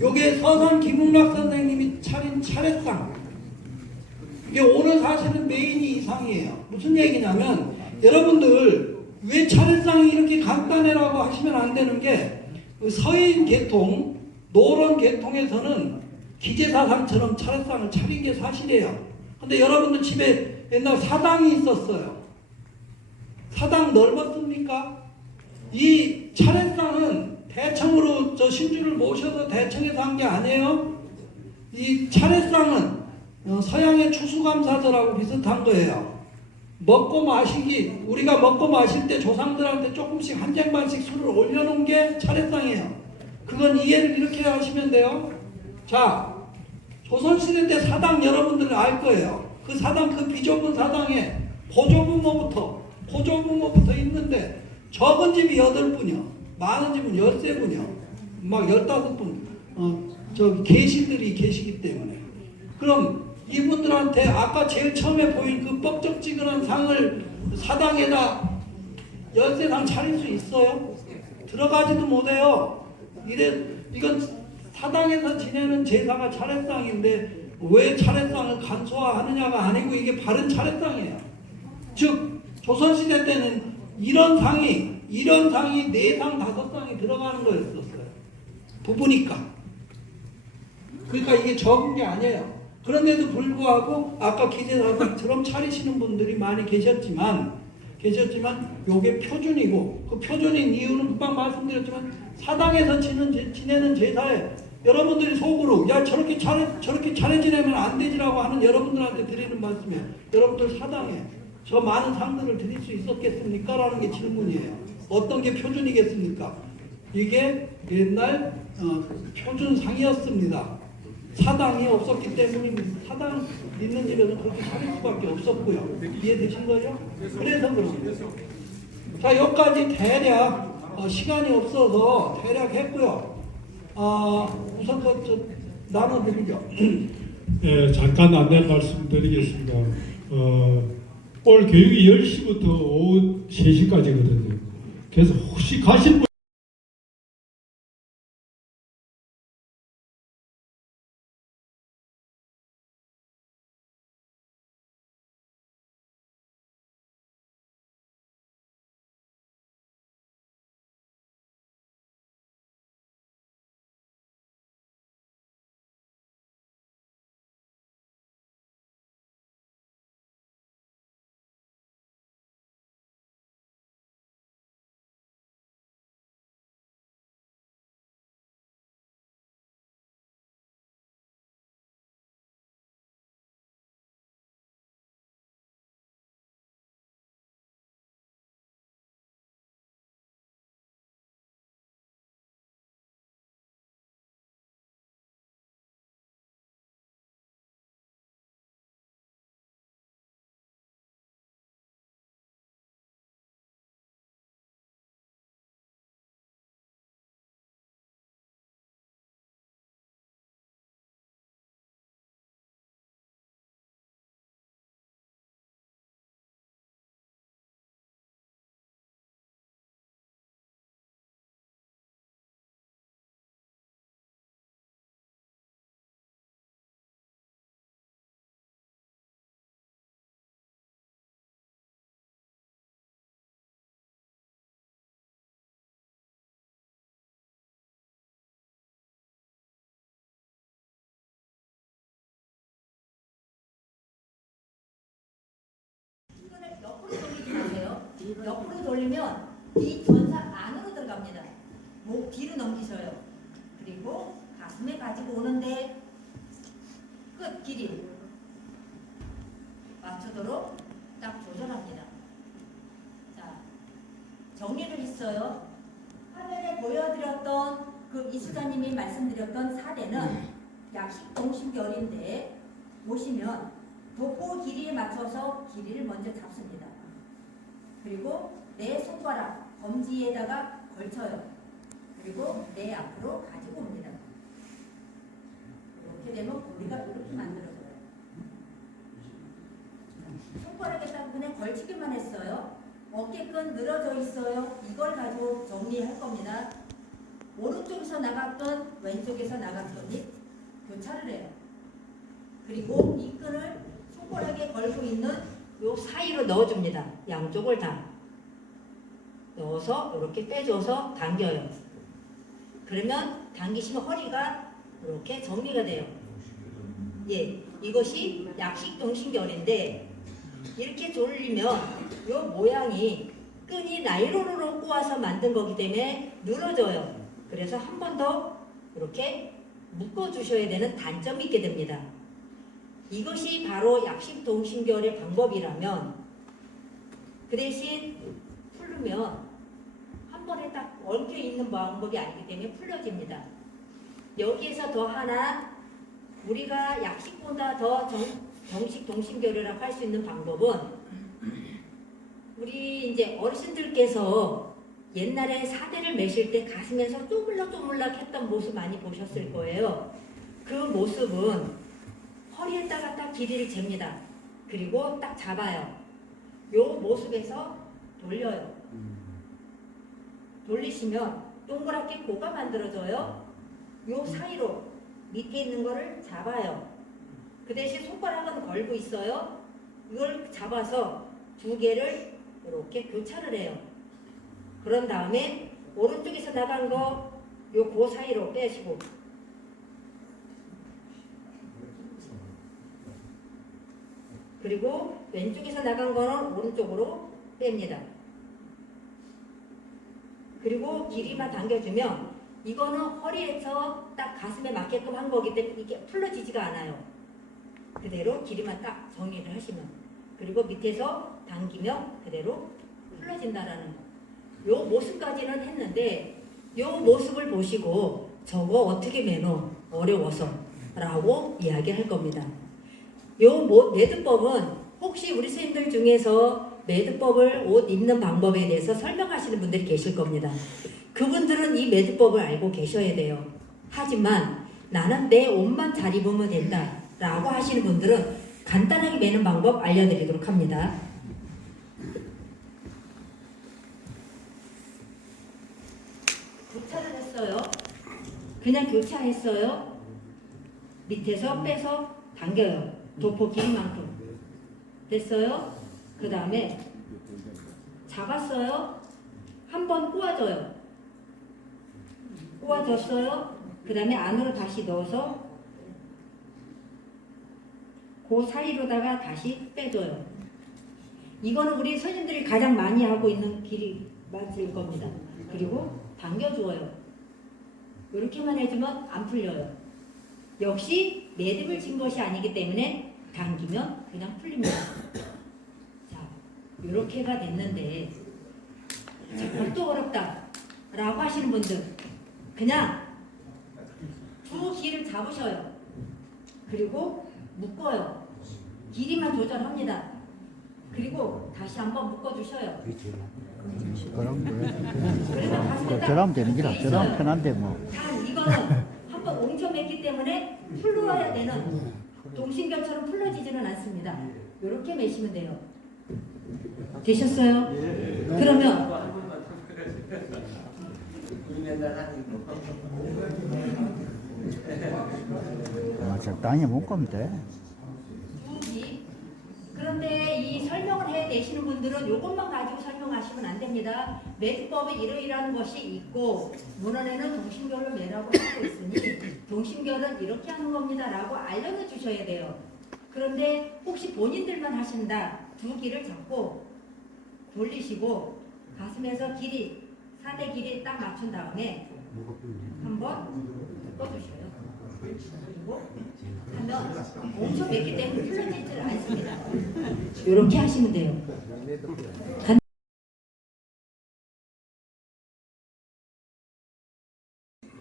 요게 서산 김웅락 선생님이 차린 차례상. 이게 오늘 사실은 메인이 이 상이에요. 무슨 얘기냐면 여러분들 왜 차례상이 이렇게 간단해라고 하시면 안 되는 게 서인 계통, 노론 계통에서는 기제사상처럼 차례상을 차린 게 사실이에요. 근데 여러분들 집에 옛날 사당이 있었어요. 사당 넓었습니까? 이 차례상은 대청으로 신주를 모셔서 대청에서 한 게 아니에요. 이 차례상은 서양의 추수감사절하고 비슷한 거예요. 먹고 마시기, 우리가 먹고 마실 때 조상들한테 조금씩 한 쟁반씩 술을 올려놓은 게 차례상이에요. 그건 이해를 이렇게 하시면 돼요. 자, 조선시대 때 사당 여러분들은 알 거예요. 그 사당, 그 비좁은 사당에 보조부모부터 있는데 적은 집이 8분이요. 많은 집은 13분이요. 막 15분. 계시들이 계시기 때문에. 그럼 이분들한테 아까 제일 처음에 보인 그 뻑적지근한 상을 사당에다 열세상 차릴 수 있어요? 들어가지도 못해요. 이건 사당에서 지내는 제사가 차례상인데 왜 차례상을 간소화하느냐가 아니고 이게 바른 차례상이에요. 즉 조선시대 때는 이런 상이 4상 5상이 들어가는 거였었어요. 부부니까. 그러니까 이게 적은 게 아니에요. 그런데도 불구하고 아까 기재사상처럼 차리시는 분들이 많이 계셨지만 요게 표준이고 그 표준인 이유는 금방 말씀드렸지만 사당에서 지내는 제사에 여러분들이 속으로 야 저렇게 차례 지내면 안 되지라고 하는 여러분들한테 드리는 말씀이에요. 여러분들 사당에 저 많은 상들을 드릴 수 있었겠습니까? 라는 게 질문이에요. 어떤 게 표준이겠습니까? 이게 옛날 표준상이었습니다. 사당이 없었기 때문입니다. 사당 있는 집에서 그렇게 차릴 수밖에 없었고요. 이해되신 거죠? 그래서 그렇습니다. 자, 여기까지 대략 시간이 없어서 대략 했고요. 우선 나눠드리죠. 예, 잠깐 안내 말씀드리겠습니다. 오늘 교육이 10시부터 오후 3시까지거든요. 그래서 혹시 가실 분 옆으로 돌리지 마세요. 옆으로 돌리면 이 전사 안으로 들어갑니다. 목 뒤로 넘기셔요. 그리고 가슴에 가지고 오는데 끝 길이 맞추도록 딱 조절합니다. 자, 정리를 했어요. 화면에 보여드렸던 그 이수자님이 말씀드렸던 사례는 약식동심결인데 보시면 도포 길이에 맞춰서 길이를 먼저 잡습니다. 그리고 내 손가락 검지에다가 걸쳐요. 그리고 내 앞으로 가지고 옵니다. 이렇게 되면 고리가 이렇게 만들어져요. 손가락에다가 그냥 걸치기만 했어요. 어깨끈 늘어져 있어요. 이걸 가지고 정리할 겁니다. 오른쪽에서 나갔던 왼쪽에서 나갔던 교차를 해요. 그리고 이 끈을 손가락에 걸고 있는 요 사이로 넣어줍니다. 양쪽을 다 넣어서 이렇게 빼줘서 당겨요. 그러면 당기시면 허리가 이렇게 정리가 돼요. 예, 이것이 약식동심결인데 이렇게 돌리면 요 모양이 끈이 나일론으로 꼬아서 만든 거기 때문에 늘어져요. 그래서 한 번 더 이렇게 묶어주셔야 되는 단점이 있게 됩니다. 이것이 바로 약식동심결의 방법이라면 그 대신 풀르면 한 번에 딱 얽혀 있는 방법이 아니기 때문에 풀려집니다. 여기에서 더 하나 우리가 약식보다 더 정식동심결이라고 할 수 있는 방법은 우리 이제 어르신들께서 옛날에 사대를 매실 때 가슴에서 쪼물락쪼물락 했던 모습 많이 보셨을 거예요. 그 모습은 허리에다가 딱 길이를 잽니다. 그리고 딱 잡아요. 요 모습에서 돌려요. 돌리시면 동그랗게 고가 만들어져요. 요 사이로 밑에 있는 거를 잡아요. 그 대신 손가락은 걸고 있어요. 이걸 잡아서 두 개를 이렇게 교차를 해요. 그런 다음에 오른쪽에서 나간 거 요 고 사이로 빼시고, 그리고 왼쪽에서 나간 거는 오른쪽으로 뺍니다. 그리고 길이만 당겨주면 이거는 허리에서 딱 가슴에 맞게끔 한 거기 때문에 이게 풀러지지가 않아요. 그대로 길이만 딱 정리를 하시면, 그리고 밑에서 당기면 그대로 풀러진다라는 요 모습까지는 했는데, 요 모습을 보시고 저거 어떻게 매너 어려워서 라고 이야기할 겁니다. 요 매듭법은 혹시 우리 선생님들 중에서 매듭법을 옷 입는 방법에 대해서 설명하시는 분들이 계실 겁니다. 그분들은 이 매듭법을 알고 계셔야 돼요. 하지만 나는 내 옷만 잘 입으면 된다 라고 하시는 분들은 간단하게 매는 방법 알려드리도록 합니다. 교차를 했어요. 그냥 교차했어요. 밑에서 빼서 당겨요. 도포 길이만큼. 됐어요? 그 다음에 잡았어요. 한 번 꼬아줘요. 꼬아줬어요. 그 다음에 안으로 다시 넣어서 그 사이로다가 다시 빼줘요. 이거는 우리 선생님들이 가장 많이 하고 있는 길이 맞을 겁니다. 그리고 당겨주어요. 이렇게만 해주면 안 풀려요. 역시 매듭을 진 것이 아니기 때문에 당기면 그냥 풀립니다. 자, 이렇게가 됐는데 또 어렵다 라고 하시는 분들, 그냥 두 길을 잡으셔요. 그리고 묶어요. 길이만 조절합니다. 그리고 다시 한번 묶어주셔요. 그럼 그러면 가슴에 딱 저러면 되는 기라. 붙어 저러면 있어요. 편한데 뭐. 단 이거는 한번 옹쳐맸기 때문에 풀러야 되는, 동심결처럼 풀러지지는 않습니다. 이렇게 매시면 돼요. 되셨어요? 그러면 적당히 묶으면 돼. 두기. 그런데 이 설명을 해내시는 분들은 이것만 가지고 설명하시면 안 됩니다. 매듭법에 이러이러한 것이 있고 문헌에는 동심결을 매라고 하고 있으니 동심결은 이렇게 하는 겁니다 라고 알려 주셔야 돼요. 그런데 혹시 본인들만 하신다, 두 길을 잡고 돌리시고 가슴에서 길이, 사대 길이 딱 맞춘 다음에 한번 묶어주셔요. 그리고 하면 엄청 맵기 때문에 풀어지질 않습니다. 이렇게 하시면 돼요.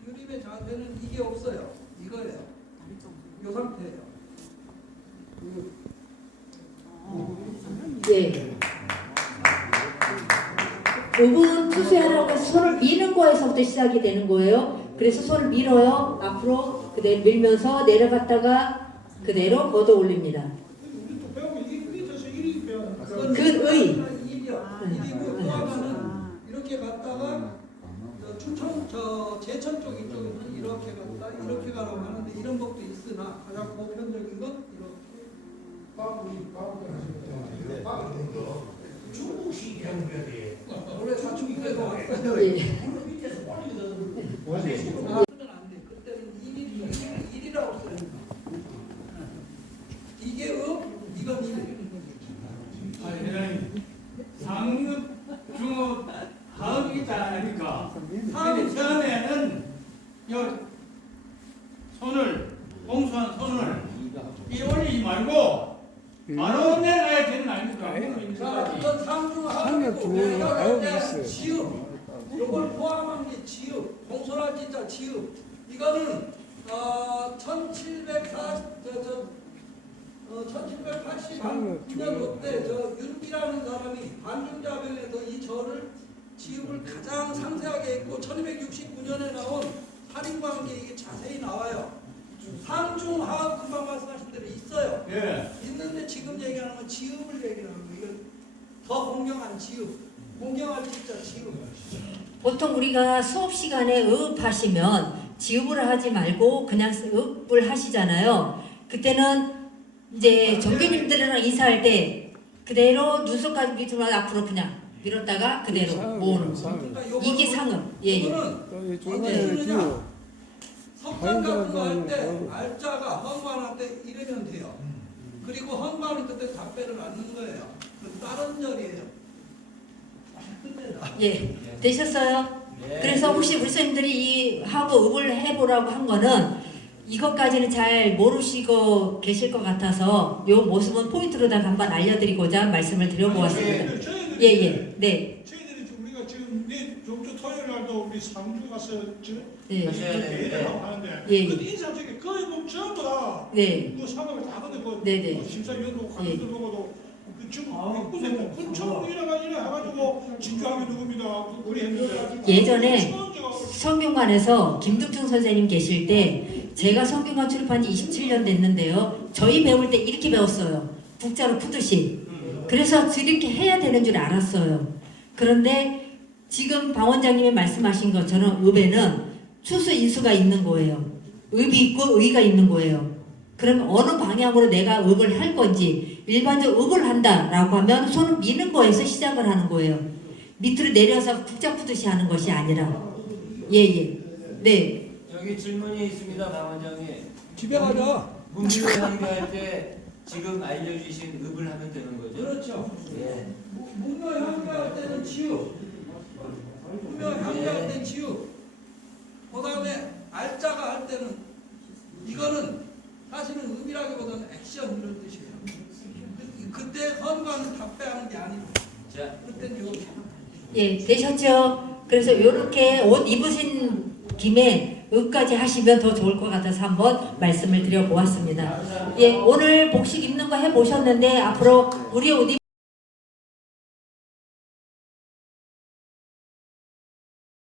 유림의 자세는 이게 없어요. 이거예요. 이 상태예요. 네. 요건 투수하라고 해서 손을 미는 거에서부터 시작이 되는 거예요. 그래서 손을 밀어요. 앞으로 그대로 밀면서 내려갔다가 그대로 걷어 올립니다. 근의. 일이고 또 하나는 이렇게 갔다가 춘천 제천 쪽 이쪽에서 이렇게 갔다 이렇게 가라고 하는데 이런 법도 있으나 가장 보편적인 건 이렇게. 중국식 양변이 원래 다 중국에서 왔어요. 예. 쓰면 안 돼. 그때는 일이라고 써요. 이게 이건 일. 아니 대장님, 상급, 중급, 하급이 있잖아요. 하급 처음에는 요 손을, 공수한 손을 이 올리지 말고 바로 내려가야 되는 거 아닙니까? 자, 이건 상중하고 내가 지읍. 요걸 포함한 게 지읍. 공손한 진짜 지읍. 이거는 1789년 때 윤기라는 사람이 반중자병에서 이 절을 지읍을 가장 상세하게 했고 1269년에 나온 살인관계 이게 자세히 나와요. 상중하급 금방 말씀하신 대로 있어요. 예. 있는데 지금 얘기하는 건 지읍을 얘기하는 거예요. 이건 더 공경한 지읍, 공경할 진짜 지읍. 보통 우리가 수업 시간에 의업하시면 지읍을 하지 말고 그냥 의업을 하시잖아요. 그때는 이제 정교님들이랑 인사할 때 그대로 눈썹까지 밑으로 앞으로 그냥 밀었다가 그대로 모으는 거. 이게 상업. 예. 석장 같은 거 할 때 알자가 헌관할 때 이러면 돼요. 그리고 헌관은 그때 답변을 않는 거예요. 그 다른 절이에요. 예. 되셨어요? 그래서 혹시 우리 선생님들이 이 하고 읍을 해보라고 한 거는 이것까지는 잘 모르시고 계실 것 같아서 요 모습은 포인트로다가 한번 알려드리고자 말씀을 드려보았습니다. 예예. 네. 저희들이 우리가 지금 내일 종주 토요일 날도 우리 상주 가서 네. 예배하고 하는데 예. 그 인사적인 거의 보면 전부 다 네. 그 상업을 다 하던데 그 네네. 심사위원도 관료들 보고도 그 지금 백구세고 그 처음 일어나가지고 진주하게 누굽니다. 우리 했는데 예전에 성균관에서 김득중 선생님 계실 때 제가 성균관 출입한 지 27년 됐는데요. 저희 배울 때 이렇게 배웠어요. 국자로 푸듯이. 그래서 이렇게 해야 되는 줄 알았어요. 그런데 지금 방 원장님이 말씀하신 것처럼 읍에는 추수 인수가 있는 거예요. 읍이 있고 의가 있는 거예요. 그럼 어느 방향으로 내가 읍을 할 건지 일반적으로 읍을 한다라고 하면 손을 미는 거에서 시작을 하는 거예요. 밑으로 내려서 국자 푸듯이 하는 것이 아니라. 예예. 네. 여기 질문이 있습니다, 방 원장님. 집에 가자. 문밀 향교할 때 지금 알려주신 읍을 하면 되는 거죠? 그렇죠. 예. 문묘 향교할 때는 지읒. 문묘 향교할 때는 지읒. 그 다음에 알자가 할 때는 이거는 사실은 읍이라기보다는 액션 이런 뜻이에요. 그때 헌관을 답변하는 게 아니고 자, 그때는 이렇게. 예, 되셨죠? 그래서 이렇게 옷 입으신 김에 읍까지 하시면 더 좋을 것 같아서 한번 말씀을 드려보았습니다. 예, 오늘 복식 입는 거 해보셨는데 앞으로 우리 옷